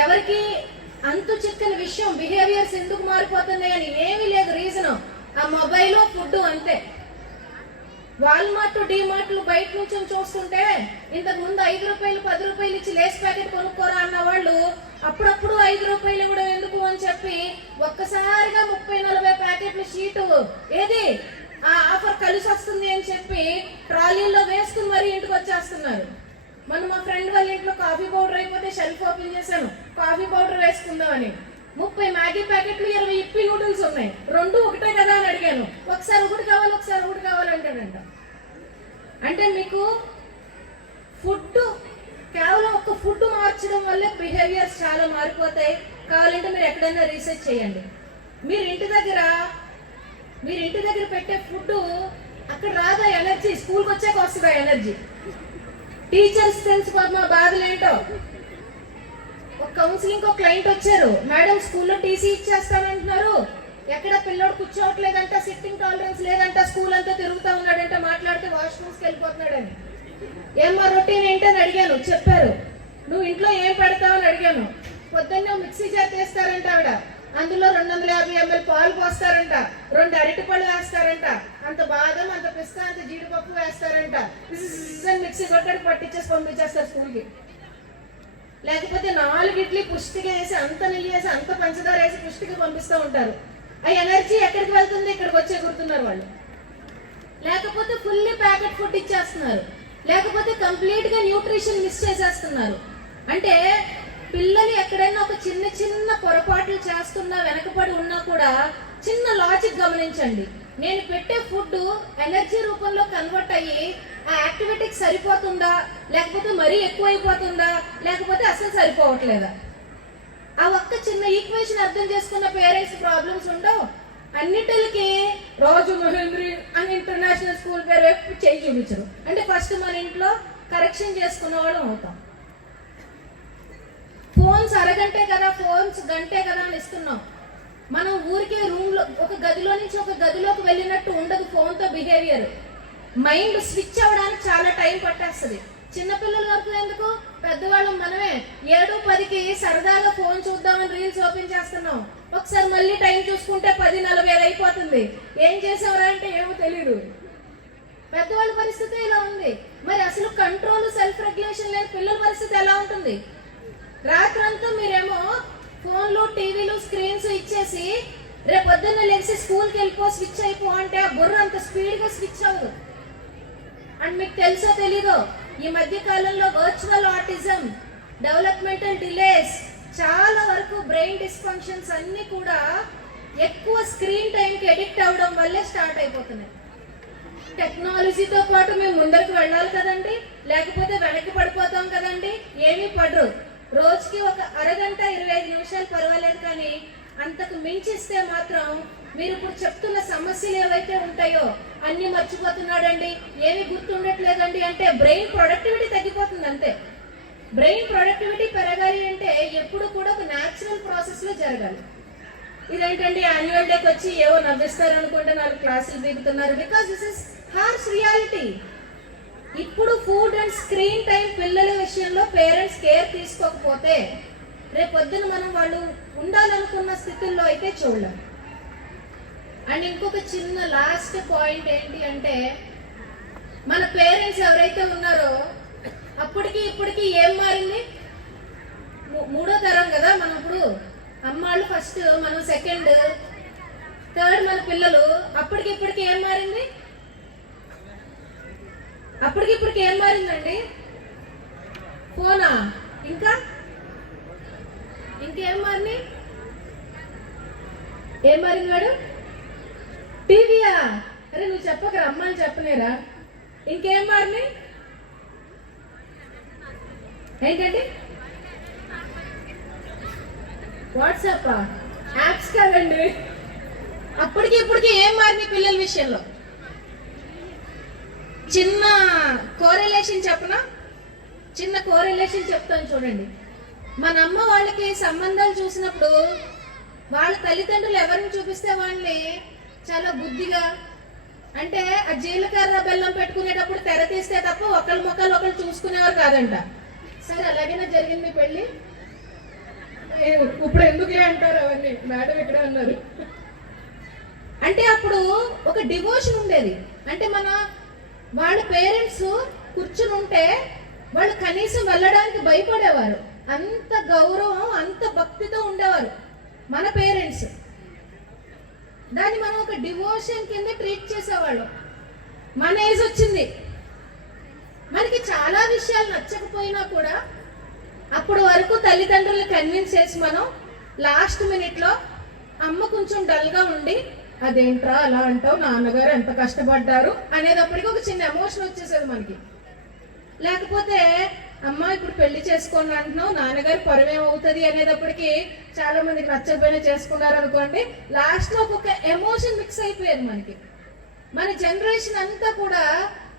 ఎవరికి అంతు చిక్కని విషయం బిహేవియర్స్ ఎందుకు మారిపోతుంది అని ఏమీ లేదు రీజన్. ఆ మొబైల్ ఫుడ్ అంతే. వాల్మార్ట్ డిమార్ట్లు బయట నుంచి చూస్తుంటే ఇంతకు ముందు 5 రూపాయలు 10 రూపాయలు ఇచ్చి లేస్ ప్యాకెట్ కొనుక్కోరా అన్న వాళ్ళు అప్పుడప్పుడు 5 రూపాయలు కూడా ఎందుకు అని చెప్పి ఒక్కసారిగా 30-40 ప్యాకెట్ల షీటు ఏది ఆ ఆఫర్ కలిసి వస్తుంది అని చెప్పి ట్రాలీలో వేసుకుని మరీ ఇంటికి వచ్చేస్తున్నారు. మా ఫ్రెండ్ వాళ్ళ ఇంట్లో కాఫీ పౌడర్ అయిపోతే షెల్ఫ్ ఓపెన్ చేశాను, కాఫీ పౌడర్ వేసుకుందామని. 30 మ్యాగీ ప్యాకెట్లు 20 ఇప్పి నూడిల్స్ ఉన్నాయి, 2 ఒకటే కదా అని అడిగాను. ఒకసారి ఒకటి కావాలంటాడంట. అంటే మీకు ఫుడ్ కేవలం ఒక ఫుడ్ మార్చడం వల్లే బిహేవియర్స్ చాలా మారిపోతాయి. కావాలంటే మీరు ఎక్కడైనా రీసెర్చ్ చేయండి. మీరు ఇంటి దగ్గర పెట్టే ఫుడ్ అక్కడ రాదా ఎనర్జీ? స్కూల్కి వచ్చాక వస్తుందా ఎనర్జీ? టీచర్స్ తెలుసు మా బాధలు ఏంటో. ఒక కౌన్సిలింగ్ ఒక క్లయింట్ వచ్చారు, మేడం స్కూల్లో టీసీ ఇచ్చేస్తానంటున్నారు, ఎక్కడ పిల్లోడు కూర్చోవట్లేదంట, సిట్టింగ్ టాలరెన్స్ లేదంట, స్కూల్ అంతా తిరుగుతా ఉన్నాడంట, మాట్లాడితే వాష్రూమ్స్కి వెళ్ళిపోతున్నాడని. ఏమో రొటీన్ ఏంటని అడిగాను, చెప్పారు. నువ్వు ఇంట్లో ఏం పెడతావు అని అడిగాను. పొద్దున్నే మిక్సీ జార్ తీస్తారంట ఆవిడ, అందులో 250 ml పాలు పోస్తారంట, 2 అరటిపళ్ళు వేస్తారంట, అంత బాదం అంత పిస్తా అంత జీడిపప్పు వేస్తారంట, మిక్సీ కొట్టడానికి పట్టించేసి పంపించేస్తారు స్కూల్కి. లేకపోతే 4 ఇడ్లీ పుష్టిగా వేసి అంత నెయ్యి వేసి అంత పంచదార వేసి పుష్టిగా పంపిస్తూ ఉంటారు. ఆ ఎనర్జీ ఎక్కడికి వెళ్తుంది? ఇక్కడికి వచ్చే గుర్తున్నారు వాళ్ళు. లేకపోతే ఫుల్లీ ప్యాకెట్ ఫుడ్ ఇచ్చేస్తున్నారు, లేకపోతే కంప్లీట్ గా న్యూట్రిషన్ మిస్ చేసేస్తున్నారు. అంటే పిల్లలు ఎక్కడైనా ఒక చిన్న పొరపాట్లు చేస్తున్నా వెనకబడి ఉన్నా కూడా చిన్న లాజిక్ గమనించండి. నేను పెట్టే ఫుడ్ ఎనర్జీ రూపంలో కన్వర్ట్ అయ్యి ఆ యాక్టివిటీకి సరిపోతుందా, లేకపోతే మరీ ఎక్కువైపోతుందా, లేకపోతే అసలు సరిపోవట్లేదా? ఆ ఒక్క చిన్న ఈక్వేషన్ అర్థం చేసుకున్న పేరెంట్స్ ప్రాబ్లమ్స్ ఉండవు. అన్నిటికి రాజు మహేంద్రి అని ఇంటర్నేషనల్ స్కూల్ పేరు వైపు చేయి చూపించరు. అంటే ఫస్ట్ మన ఇంట్లో కరెక్షన్ చేసుకున్న వాళ్ళం అవుతాం. ఫోన్స్ అరగంటే కదా, ఫోన్స్ గంటే కదా అని ఇస్తున్నాం. మనం ఊరికే రూమ్ లో ఒక గదిలో నుంచి ఒక గదిలోకి వెళ్ళినట్టు ఉండదు ఫోన్తో బిహేవియర్. మైండ్ స్విచ్ అవ్వడానికి చాలా టైం పట్టేస్తుంది. చిన్నపిల్లల వరకు ఎందుకు, పెద్దవాళ్ళం మనమే 7-10కి సరదాగా ఫోన్ చూద్దామని రీల్స్ ఓపెన్ చేస్తున్నాం. ఒకసారి మళ్ళీ టైం చూసుకుంటే 10:45 అయిపోతుంది. ఏం చేసేవారా అంటే ఏమో తెలియదు. పెద్దవాళ్ళ పరిస్థితి ఇలా ఉంది. మరి అసలు కంట్రోల్ సెల్ఫ్ రెగ్యులేషన్ లేని పిల్లల పరిస్థితి ఎలా ఉంటుంది? రాత్రంతా మీరేమో ఫోన్లు టీవీలు స్క్రీన్స్ ఇచ్చేసి రేపు పొద్దున్న లేచి స్కూల్కి వెళ్ళిపో స్విచ్ అయిపో అంటే ఆ బుర్ర అంత స్పీడ్గా స్విచ్ అవ్వదు. అండ్ మీకు తెలుసో తెలీదో, ఈ మధ్య కాలంలో వర్చువల్ ఆటిజం, డెవలప్మెంటల్ డిలేస్, చాలా వరకు బ్రెయిన్ డిస్ఫంక్షన్స్ అన్ని కూడా ఎక్కువ స్క్రీన్ టైంకి ఎడిక్ట్ అవ్వడం వల్లే స్టార్ట్ అయిపోతున్నాయి. టెక్నాలజీతో పాటు మేము ముందరికి వెళ్ళాలి కదండి, లేకపోతే వెనక్కి పడిపోతాం కదండి. ఏమీ పడరు. రోజుకి ఒక అరగంట 25 నిమిషాలు పర్వాలేదు, కానీ అంతకు మించిస్తే మాత్రం మీరు ఇప్పుడు చెప్తున్న సమస్యలు ఏవైతే ఉంటాయో అన్ని మర్చిపోతున్నాడండి, ఏమి గుర్తుండట్లేదండి అంటే బ్రెయిన్ ప్రొడక్టివిటీ తగ్గిపోతుంది అంతే. బ్రెయిన్ ప్రొడక్టివిటీ పెరగాలి అంటే ఎప్పుడు కూడా ఒక న్యాచురల్ ప్రాసెస్ లో జరగాలి. ఇదేంటండి యాన్యువల్ డేకి వచ్చి ఏవో నవ్విస్తారు అనుకుంటే 4 క్లాసులు దిగుతున్నారు. Because this is harsh reality. ఇప్పుడు ఫుడ్ అండ్ స్క్రీన్ టైం పిల్లల విషయంలో పేరెంట్స్ కేర్ తీసుకోకపోతే రేపొద్దున మనం వాళ్ళు ఉండాలనుకున్న స్థితుల్లో అయితే చూడలేం. అండ్ ఇంకొక చిన్న లాస్ట్ పాయింట్ ఏంటి అంటే, మన పేరెంట్స్ ఎవరైతే ఉన్నారో అప్పటికి ఇప్పటికి ఏం మారింది? 3వ తరం కదా మనం ఇప్పుడు. అమ్మాళ్ళు ఫస్ట్, మనం సెకండ్, థర్డ్ మన పిల్లలు. అప్పటికి ఇప్పటికి ఏం మారింది? అప్పటికి ఇప్పటికి ఏం మారిందండి? ఫోనా? ఇంకేం మారింది? ఏం మారింది వాడు? టీవీయా? అరే నువ్వు చెప్పక అమ్మాయిని చెప్పలేరా? ఇంకేం మారింది? ఏంటండి? వాట్సాప్ యాప్స్ కదండి. అప్పటికి ఇప్పటికి ఏం మారింది పిల్లల విషయంలో? చిన్న కోరిలేషన్ చెప్పనా? చిన్న కోరిలేషన్ చెప్తాను చూడండి. మన అమ్మ వాళ్ళకి సంబంధాలు చూసినప్పుడు వాళ్ళ తల్లిదండ్రులు ఎవరిని చూపిస్తే వాళ్ళని చాలా బుద్ధిగా, అంటే ఆ జీలకర్ర బెల్లం పెట్టుకునేటప్పుడు తెర తీస్తే తప్ప ఒకళ్ళ మొక్కలు ఒకళ్ళు చూసుకునేవారు కాదంట. సరే అలాగైనా జరిగింది పెళ్ళి, ఇప్పుడు ఎందుకులే అంటారు అవన్నీ. మేడం ఇక్కడ అన్నారు. అంటే అప్పుడు ఒక డివోషన్ ఉండేది. అంటే వాళ్ళ పేరెంట్స్ కూర్చుని ఉంటే వాళ్ళు కనీసం వెళ్ళడానికి భయపడేవారు. అంత గౌరవం, అంత భక్తితో ఉండేవారు మన పేరెంట్స్. దాన్ని మనం ఒక డివోషన్ కింద ట్రీట్ చేసేవాళ్ళం. మన ఏజ్ వచ్చింది, మనకి చాలా విషయాలు నచ్చకపోయినా కూడా అప్పుడు వరకు తల్లిదండ్రులను కన్విన్స్ చేసి మనం లాస్ట్ మినిట్లో అమ్మ కొంచెం డల్గా ఉండి, అదేంట్రా అలా అంటావు, నాన్నగారు ఎంత కష్టపడ్డారు అనేటప్పటికి ఒక చిన్న ఎమోషన్ వచ్చేసేది మనకి. లేకపోతే అమ్మ ఇప్పుడు పెళ్లి చేసుకోండి అంటున్నావు, నాన్నగారు పరువేమవుతుంది అనేటప్పటికి చాలా మందికి నచ్చకపోయినా చేసుకున్నారు అనుకోండి. లాస్ట్లో ఒక్కొక్క ఎమోషన్ మిక్స్ అయిపోయేది మనకి. మన జనరేషన్ అంతా కూడా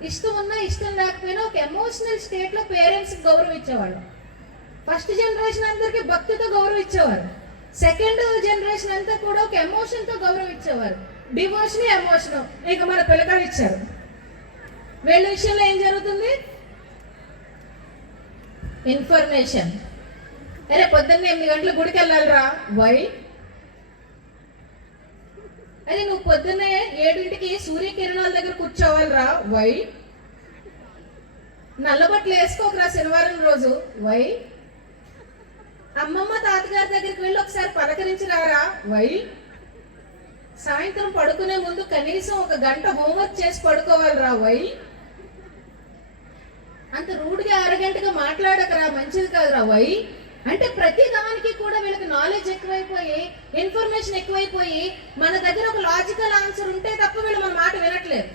ఇష్టం ఉన్నా ఇష్టం లేకపోయినా ఒక ఎమోషనల్ స్టేట్లో పేరెంట్స్ గౌరవం ఇచ్చేవాళ్ళు. ఫస్ట్ జనరేషన్ అందరికీ భక్తితో గౌరవం ఇచ్చేవారు. సెకండ్ జనరేషన్ అంతా కూడా ఒక ఎమోషన్తో గౌరవం ఇచ్చేవారు. Devotion, emotion. ఇక మన పిల్లకాయలు ఇచ్చారు. వీళ్ళ విషయంలో ఏం జరుగుతుంది? ఇన్ఫర్మేషన్. అరే పొద్దున్న 8 గంటలకు గుడికి వెళ్ళాలిరా, వై? అరే నువ్వు పొద్దున్నే 7ంటికి సూర్యకిరణాల దగ్గర కూర్చోవాలిరా, వై? నల్లబట్టలు వేసుకోకరా శనివారం రోజు, వై? అమ్మమ్మ తాతగారి దగ్గరికి వెళ్ళి ఒకసారి పలకరించి రారా, వై? సాయంత్రం పడుకునే ముందు కనీసం 1 గంట హోంవర్క్ చేసి పడుకోవాలిరా, వై? అంత రూడ్గా అరగంటగా మాట్లాడకరా, మంచిది కాదురా, వై? అంటే ప్రతి దానికి కూడా వీళ్ళకి నాలెడ్జ్ ఎక్కువైపోయి, ఇన్ఫర్మేషన్ ఎక్కువైపోయి, మన దగ్గర ఒక లాజికల్ ఆన్సర్ ఉంటే తప్ప వీళ్ళు మన మాట వినట్లేదు.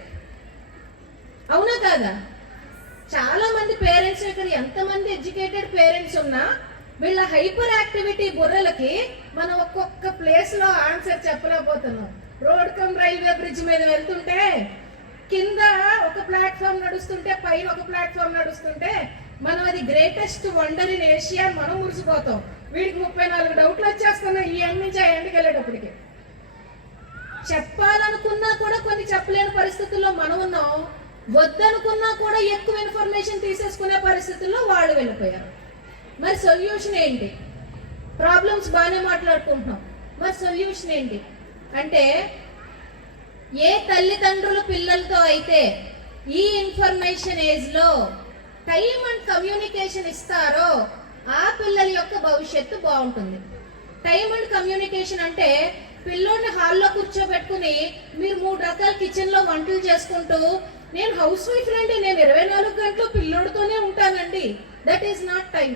అవునా కాదా? చాలా మంది పేరెంట్స్, ఇక్కడ ఎంతమంది ఎడ్యుకేటెడ్ పేరెంట్స్ ఉన్నా వీళ్ళ హైపర్ యాక్టివిటీ బుర్రలకి మనం ఒక్కొక్క ప్లేస్ లో ఆన్సర్ చెప్పలేకపోతున్నాం. రోడ్ కమ్ రైల్వే బ్రిడ్జ్ మీద వెళ్తుంటే కింద ఒక ప్లాట్ఫామ్ నడుస్తుంటే పైన ఒక ప్లాట్ఫామ్ నడుస్తుంటే మనం అది గ్రేటెస్ట్ వండర్ ఇన్ ఏషియా మనం మురిసిపోతాం. వీడికి 34 డౌట్లు వచ్చేస్తున్నాయి ఈ ఎండ్ నుంచి ఆ ఎండ్కి వెళ్ళేటప్పటికి. చెప్పాలనుకున్నా కూడా కొన్ని చెప్పలేని పరిస్థితుల్లో మనం ఉన్నాం. వద్దనుకున్నా కూడా ఎక్కువ ఇన్ఫర్మేషన్ తీసేసుకునే పరిస్థితుల్లో వాళ్ళు వెళ్ళిపోయారు. మరి సొల్యూషన్ ఏంటి? ప్రాబ్లమ్స్ బాగానే మాట్లాడుకుంటున్నాం, మరి సొల్యూషన్ ఏంటి అంటే, ఏ తల్లిదండ్రులు పిల్లలతో అయితే ఈ ఇన్ఫర్మేషన్ ఏజ్ లో టైం అండ్ కమ్యూనికేషన్ ఇస్తారో ఆ పిల్లల యొక్క భవిష్యత్తు బాగుంటుంది. టైం అండ్ కమ్యూనికేషన్ అంటే పిల్లోడిని హాల్లో కూర్చోబెట్టుకుని మీరు 3 రకాల కిచెన్ లో వంటలు చేసుకుంటూ, నేను హౌస్ వైఫ్ రండి, నేను 24 గంటలు పిల్లోడితోనే ఉంటానండి, దట్ ఈస్ నాట్ టైం.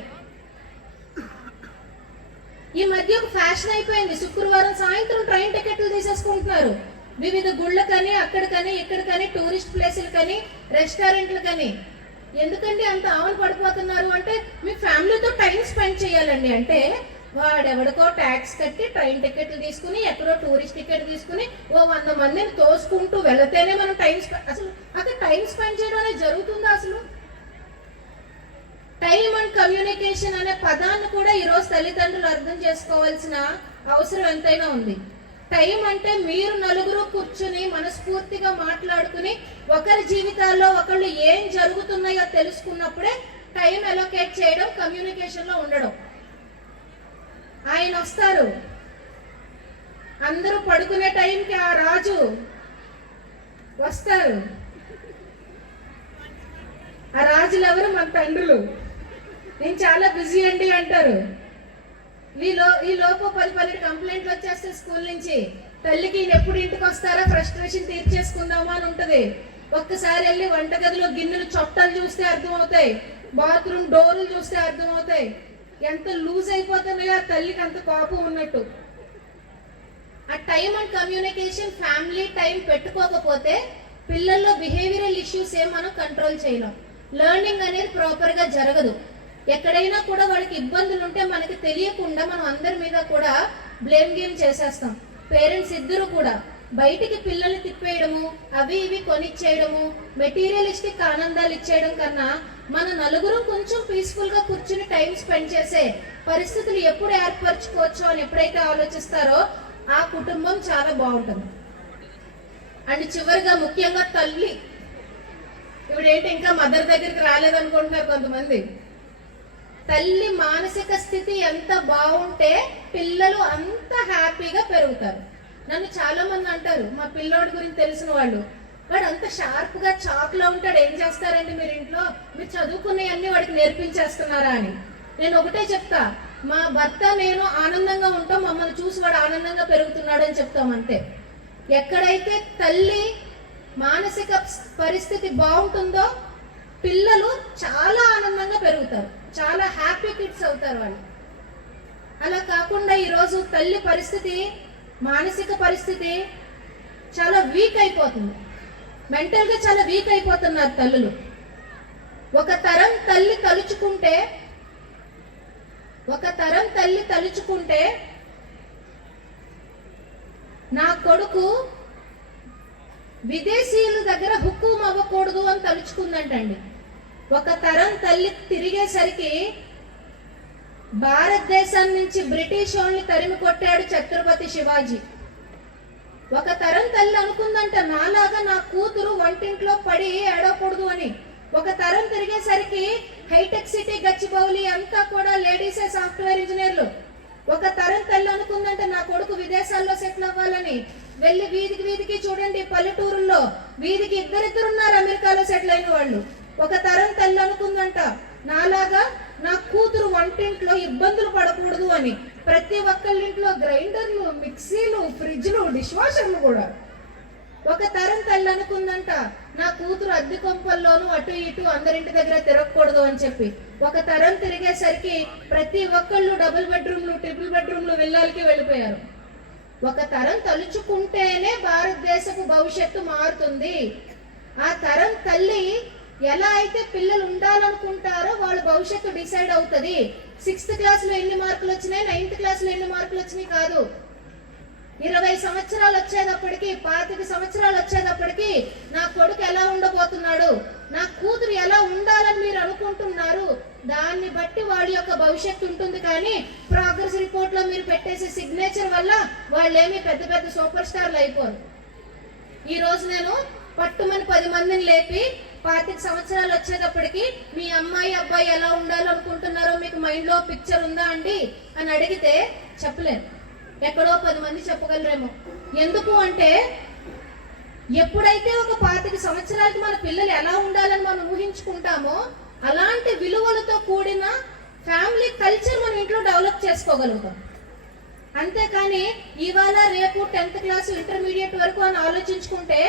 ఈ మధ్య ఒక ఫ్యాషన్ అయిపోయింది, శుక్రవారం సాయంత్రం ట్రైన్ టికెట్లు తీసేసుకుంటున్నారు. వివిధ గుళ్ళకని, అక్కడికని, ఇక్కడికని, టూరిస్ట్ ప్లేసులకని, రెస్టారెంట్లకని. ఎందుకండి అంత ఆవలు పడిపోతున్నారు అంటే, మీ ఫ్యామిలీతో టైం స్పెండ్ చేయాలండి. అంటే వాడెవడికో ట్యాక్స్ కట్టి ట్రైన్ టికెట్లు తీసుకుని, ఎక్కడో టూరిస్ట్ టికెట్ తీసుకుని ఓ 100 మందిని తోసుకుంటూ వెళితేనే మనం అసలు అక్కడ టైం స్పెండ్ చేయడం అనేది జరుగుతుందా? అసలు టైం అండ్ కమ్యూనికేషన్ అనే పదాన్ని కూడా ఈరోజు తల్లిదండ్రులు అర్థం చేసుకోవాల్సిన అవసరం ఎంతైనా ఉంది. టైం అంటే మీరు నలుగురు కూర్చుని మనస్ఫూర్తిగా మాట్లాడుకుని ఒకరి జీవితాల్లో ఒకళ్ళు ఏం జరుగుతున్నాయో తెలుసుకున్నప్పుడే టైం అలొకేట్ చేయడం, కమ్యూనికేషన్ లో ఉండడం. ఆయన వస్తారు, అందరూ పడుకునే టైంకి ఆ రాజు వస్తారు. ఆ రాజులు ఎవరు? మన తండ్రులు. నేను చాలా బిజీ అండి అంటారు. ఈ లోపు 10 కంప్లైంట్లు వచ్చేస్తే స్కూల్ నుంచి, తల్లికి ఎప్పుడు ఇంటికి వస్తారా, ఫ్రస్ట్రేషన్ తీర్చేసుకుందామా అని ఉంటది. ఒక్కసారి వెళ్ళి వంటగదిలో గిన్నెలు చొట్టాలు చూస్తే అర్థమవుతాయి, బాత్రూమ్ డోర్లు చూస్తే అర్థమవుతాయి. ఎంత లూజ్ అయిపోతున్నాయో ఆ తల్లికి అంత కోపం ఉన్నట్టు. ఆ time and communication, family time పెట్టుకోకపోతే పిల్లల్లో బిహేవియరల్ ఇష్యూస్ ఏం మనం కంట్రోల్ చేయలేం. లెర్నింగ్ అనేది ప్రాపర్ గా జరగదు. ఎక్కడైనా కూడా వాళ్ళకి ఇబ్బందులు ఉంటే మనకి తెలియకుండా మనం అందరి మీద కూడా బ్లేమ్ గేమ్ చేసేస్తాం. పేరెంట్స్ ఇద్దరు కూడా బయటికి పిల్లల్ని తిప్పేయడము, అవి ఇవి కొనిచ్చేయడము, మెటీరియలిస్టిక్ ఆనందాలు ఇచ్చేయడం కన్నా మన నలుగురు కొంచెం పీస్ఫుల్ గా కూర్చుని టైం స్పెండ్ చేసే పరిస్థితులు ఎప్పుడు ఏర్పరచుకోవచ్చు అని ఎప్పుడైతే ఆలోచిస్తారో ఆ కుటుంబం చాలా బాగుంటుంది. అండ్ చివరిగా ముఖ్యంగా తల్లి, ఇప్పుడేంటి ఇంకా మదర్ దగ్గరికి రాలేదనుకుంటున్నారు కొంతమంది. తల్లి మానసిక స్థితి ఎంత బాగుంటే పిల్లలు అంత హ్యాపీగా పెరుగుతారు. నన్ను చాలా మంది అంటారు, మా పిల్లోడి గురించి తెలిసిన వాళ్ళు, వాడు అంత షార్ప్ గా చాక్ లో ఉంటాడు, ఏం చేస్తారండి మీరు ఇంట్లో, మీరు చదువుకునేవన్నీ వాడికి నేర్పించేస్తున్నారా అని. నేను ఒకటే చెప్తా, మా భర్త నేను ఆనందంగా ఉంటాం, మమ్మల్ని చూసి వాడు ఆనందంగా పెరుగుతున్నాడు అని చెప్తాం అంతే. ఎక్కడైతే తల్లి మానసిక పరిస్థితి బాగుంటుందో పిల్లలు చాలా ఆనందంగా పెరుగుతారు, చాలా హ్యాపీ కిడ్స్ అవుతారు వాళ్ళు. అలా కాకుండా ఈరోజు తల్లి పరిస్థితి, మానసిక పరిస్థితి చాలా వీక్ అయిపోతుంది, మెంటల్ గా చాలా వీక్ అయిపోతున్నారు తల్లులు. ఒక తరం తల్లి తలుచుకుంటే నా కొడుకు విదేశీయుల దగ్గర హుకుం అవ్వకూడదు అని తలుచుకుందంటండి. ఒక తరం తల్లి తిరిగేసరికి భారతదేశం నుంచి బ్రిటిష్ వాళ్ళని తరిమి కొట్టాడు ఛత్రపతి శివాజీ. ఒక తరం తల్లి అనుకుందంట, నాలాగా నా కూతురు వంటింట్లో పడి ఏడవకూడదు అని. ఒక తరం తిరిగేసరికి హైటెక్ సిటీ గచ్చిబౌలి అంతా కూడా లేడీసే సాఫ్ట్వేర్ ఇంజనీర్లు. ఒక తరం తల్లి అనుకుందంట, నా కొడుకు విదేశాల్లో సెటిల్ అవ్వాలని. వెళ్ళి వీధికి చూడండి, పల్లెటూరుల్లో వీధికి ఇద్దరున్నారు అమెరికాలో సెటిల్ అయిన వాళ్ళు. ఒక తరం తల్లి అనుకుందంట, నాలాగా నా కూతురు వంటింట్లో ఇబ్బందులు పడకూడదు అని. ప్రతి ఒక్కళ్ళింట్లో గ్రైండర్లు, మిక్సీలు, ఫ్రిడ్జ్లు, డిష్ వాషర్లు కూడా. ఒక తరం తల్లి అనుకుందంట, నా కూతురు అద్దె కొంపల్లోనూ అటు ఇటు అందరింటి దగ్గర తిరగకూడదు అని చెప్పి. ఒక తరం తిరిగేసరికి ప్రతి ఒక్కళ్ళు డబుల్ బెడ్రూమ్లు, ట్రిపుల్ బెడ్రూమ్లు, విల్లాలకి వెళ్ళిపోయారు. ఒక తరం తలుచుకుంటేనే భారతదేశపు భవిష్యత్తు మారుతుంది. ఆ తరం తల్లి ఎలా అయితే పిల్లలు ఉండాలనుకుంటారో వాళ్ళ భవిష్యత్తు డిసైడ్ అవుతుంది. 6th క్లాస్లో ఎన్ని మార్కులు వచ్చినాయి, 9th క్లాస్లో ఎన్ని మార్కులు వచ్చినాయి కాదు. 20 సంవత్సరాలు వచ్చేటప్పటికి, 25 సంవత్సరాలు వచ్చేటప్పటికి నా కొడుకు ఎలా ఉండబోతున్నాడు, నా కూతురు ఎలా ఉండాలని మీరు అనుకుంటున్నారు, దాన్ని బట్టి వాళ్ళ యొక్క భవిష్యత్తు ఉంటుంది. కానీ ప్రోగ్రెస్ రిపోర్ట్ లో మీరు పెట్టేసే సిగ్నేచర్ వల్ల వాళ్ళేమి పెద్ద సూపర్ స్టార్లు అయిపోరు. ఈ రోజు నేను పట్టుమని 10 మందిని లేపి 25 సంవత్సరాలు వచ్చేటప్పటికి మీ అమ్మాయి అబ్బాయి ఎలా ఉండాలనుకుంటున్నారో మీకు మైండ్ లో పిక్చర్ ఉందా అండి అని అడిగితే చెప్పలేను. ఎక్కడో 10 మంది చెప్పగలరేమో. ఎందుకు అంటే ఎప్పుడైతే ఒక 25 సంవత్సరాలకి మన పిల్లలు ఎలా ఉండాలని మనం ఊహించుకుంటామో అలాంటి విలువలతో కూడిన ఫ్యామిలీ కల్చర్ మన ఇంట్లో డెవలప్ చేసుకోగలుగుతాం. అంతేకాని ఇవాళ రేపు 10th క్లాస్ ఇంటర్మీడియట్ వరకు అని ఆలోచించుకుంటే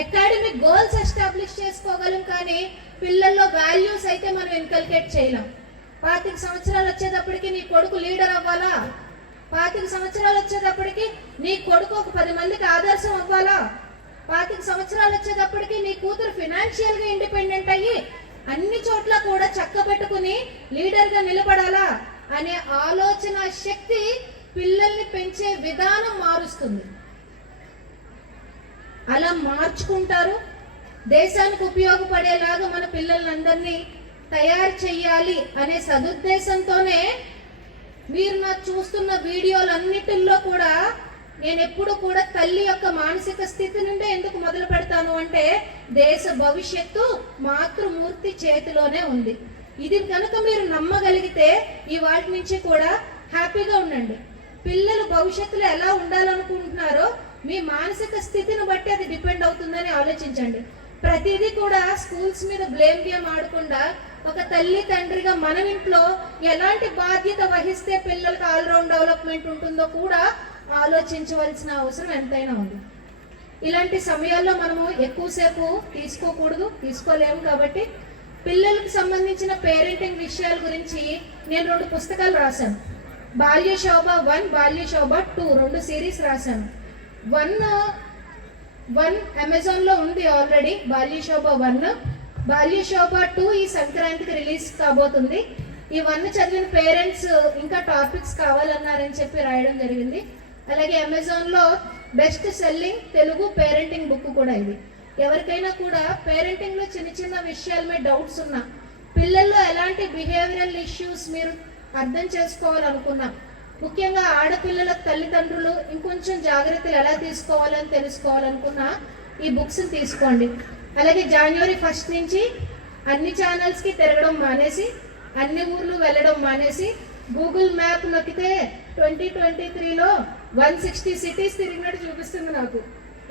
అకాడమిక్ గోల్స్ ఎస్టాబ్లిష్ చేసుకోగలం, కానీ పిల్లల్లో వాల్యూస్ అయితే మనం ఇన్కల్కేట్ చేయలేం. 25 సంవత్సరాలు వచ్చేటప్పటికి నీ కొడుకు లీడర్ అవ్వాలా, 25 సంవత్సరాలు వచ్చేటప్పటికి నీ కొడుకు ఒక 10 మందికి ఆదర్శం అవ్వాలా, 25 సంవత్సరాలు వచ్చేటప్పటికి నీ కూతురు ఫినాన్షియల్ గా ఇండిపెండెంట్ అయ్యి అన్ని చోట్ల కూడా చక్కబెట్టుకుని లీడర్ గా నిలబడాలా అనే ఆలోచన శక్తి పిల్లల్ని పెంచే విధానం మారుస్తుంది. అలా మార్చుకుంటారు. దేశానికి ఉపయోగపడేలాగా మన పిల్లలందరినీ తయారు చేయాలి అనే సదుద్దేశంతోనే మీరు నాకు చూస్తున్న వీడియోలన్నిటిల్లో కూడా నేను ఎప్పుడు కూడా తల్లి యొక్క మానసిక స్థితి నుండే ఎందుకు మొదలు పెడతాను అంటే దేశ భవిష్యత్తు మాతృమూర్తి చేతిలోనే ఉంది. ఇది కనుక మీరు నమ్మగలిగితే ఈ వాటి నుంచి కూడా హ్యాపీగా ఉండండి. పిల్లలు భవిష్యత్తులో ఎలా ఉండాలనుకుంటున్నారో మీ మానసిక స్థితిని బట్టి అది డిపెండ్ అవుతుందని ఆలోచించండి. ప్రతిదీ కూడా స్కూల్స్ మీద బ్లేమ్ గేమ్ ఆడకుండా ఒక తల్లి తండ్రిగా మనం ఇంట్లో ఎలాంటి బాధ్యత వహిస్తే పిల్లలకు ఆల్రౌండ్ డెవలప్మెంట్ ఉంటుందో కూడా ఆలోచించవలసిన అవసరం ఎంతైనా ఉంది. ఇలాంటి సమయాల్లో మనము ఎక్కువసేపు తీసుకోలేము. కాబట్టి పిల్లలకు సంబంధించిన పేరెంటింగ్ విషయాల గురించి నేను 2 పుస్తకాలు రాశాను. బాల్య శోభ 1, బాల్య శోభ 2 2 సిరీస్ రాశాను. 1 అమెజాన్ లో ఉంది ఆల్రెడీ, బాల్య శోభ 1. బాల్య శోభ 2 ఈ సంక్రాంతికి రిలీజ్ కాబోతుంది. ఈ 1 చదివిన పేరెంట్స్ ఇంకా టాపిక్స్ కావాలన్నారని చెప్పి రాయడం జరిగింది. అలాగే అమెజాన్ లో best selling Telugu parenting book కూడా ఇది. ఎవరికైనా కూడా పేరెంటింగ్ లో చిన్న చిన్న విషయాల మీద డౌట్స్ ఉన్నా, పిల్లల్లో ఎలాంటి బిహేవియరల్ ఇష్యూస్ మీరు అర్థం చేసుకోవాలనుకున్నా, ముఖ్యంగా ఆడపిల్లల తల్లిదండ్రులు ఇంకొంచెం జాగ్రత్తలు ఎలా తీసుకోవాలని తెలుసుకోవాలనుకున్నా ఈ బుక్స్ తీసుకోండి. అలాగే జనవరి 1 నుంచి అన్ని ఛానల్స్ కి తిరగడం మానేసి, అన్ని ఊర్లు వెళ్ళడం మానేసి, గూగుల్ మ్యాప్ నొక్కితే 2023లో 160 సిటీస్ తిరిగినట్టు చూపిస్తుంది నాకు.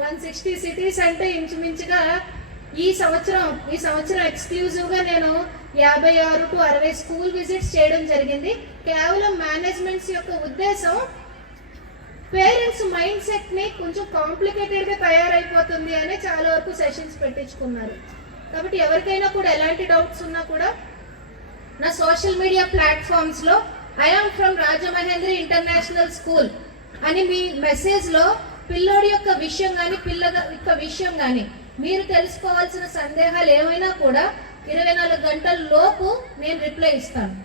160 సిటీస్ అంటే ఇంచుమించుగా ఈ సంవత్సరం ఎక్స్క్లూజివ్ గా నేను 56 to 60 స్కూల్ విజిట్స్ చేయడం జరిగింది. కేవలం మేనేజ్మెంట్స్ యొక్క ఉద్దేశం పేరెంట్స్ మైండ్ సెట్ ని కొంచెం కాంప్లికేటెడ్ గా తయారైపోతుంది అని చాలా వరకు సెషన్స్ పెట్టించుకున్నారు. కాబట్టి ఎవరికైనా కూడా ఎలాంటి డౌట్స్ ఉన్నా కూడా నా సోషల్ మీడియా ప్లాట్ఫామ్స్ లో I'm from Rajamahendri international school అని మీ మెసేజ్ లో పిల్లోడి యొక్క విషయం కానీ పిల్ల యొక్క విషయం కానీ మీరు తెలుసుకోవాల్సిన సందేహాలు ఏమైనా కూడా 24 గంటల లోపు నేను రిప్లై ఇస్తాను.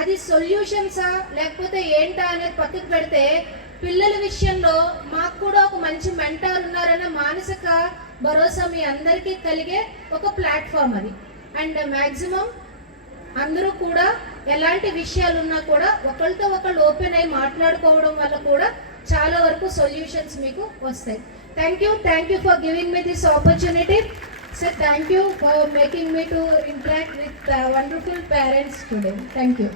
అది సొల్యూషన్సా లేకపోతే ఏంటా అనేది పక్కకు పెడితే పిల్లల విషయంలో మాకు కూడా ఒక మంచి మెంటార్ ఉన్నారనే మానసిక భరోసా మీ అందరికీ కలిగే ఒక ప్లాట్ఫామ్ అది. అండ్ మ్యాక్సిమం అందరూ కూడా ఎలాంటి విషయాలు ఉన్నా కూడా ఒకళ్ళతో ఒకళ్ళు ఓపెన్ అయి మాట్లాడుకోవడం వల్ల కూడా చాలా వరకు సొల్యూషన్స్ మీకు వస్తాయి. Thank you for giving me this opportunity. So thank you for making me to interact with wonderful parents today. Thank you.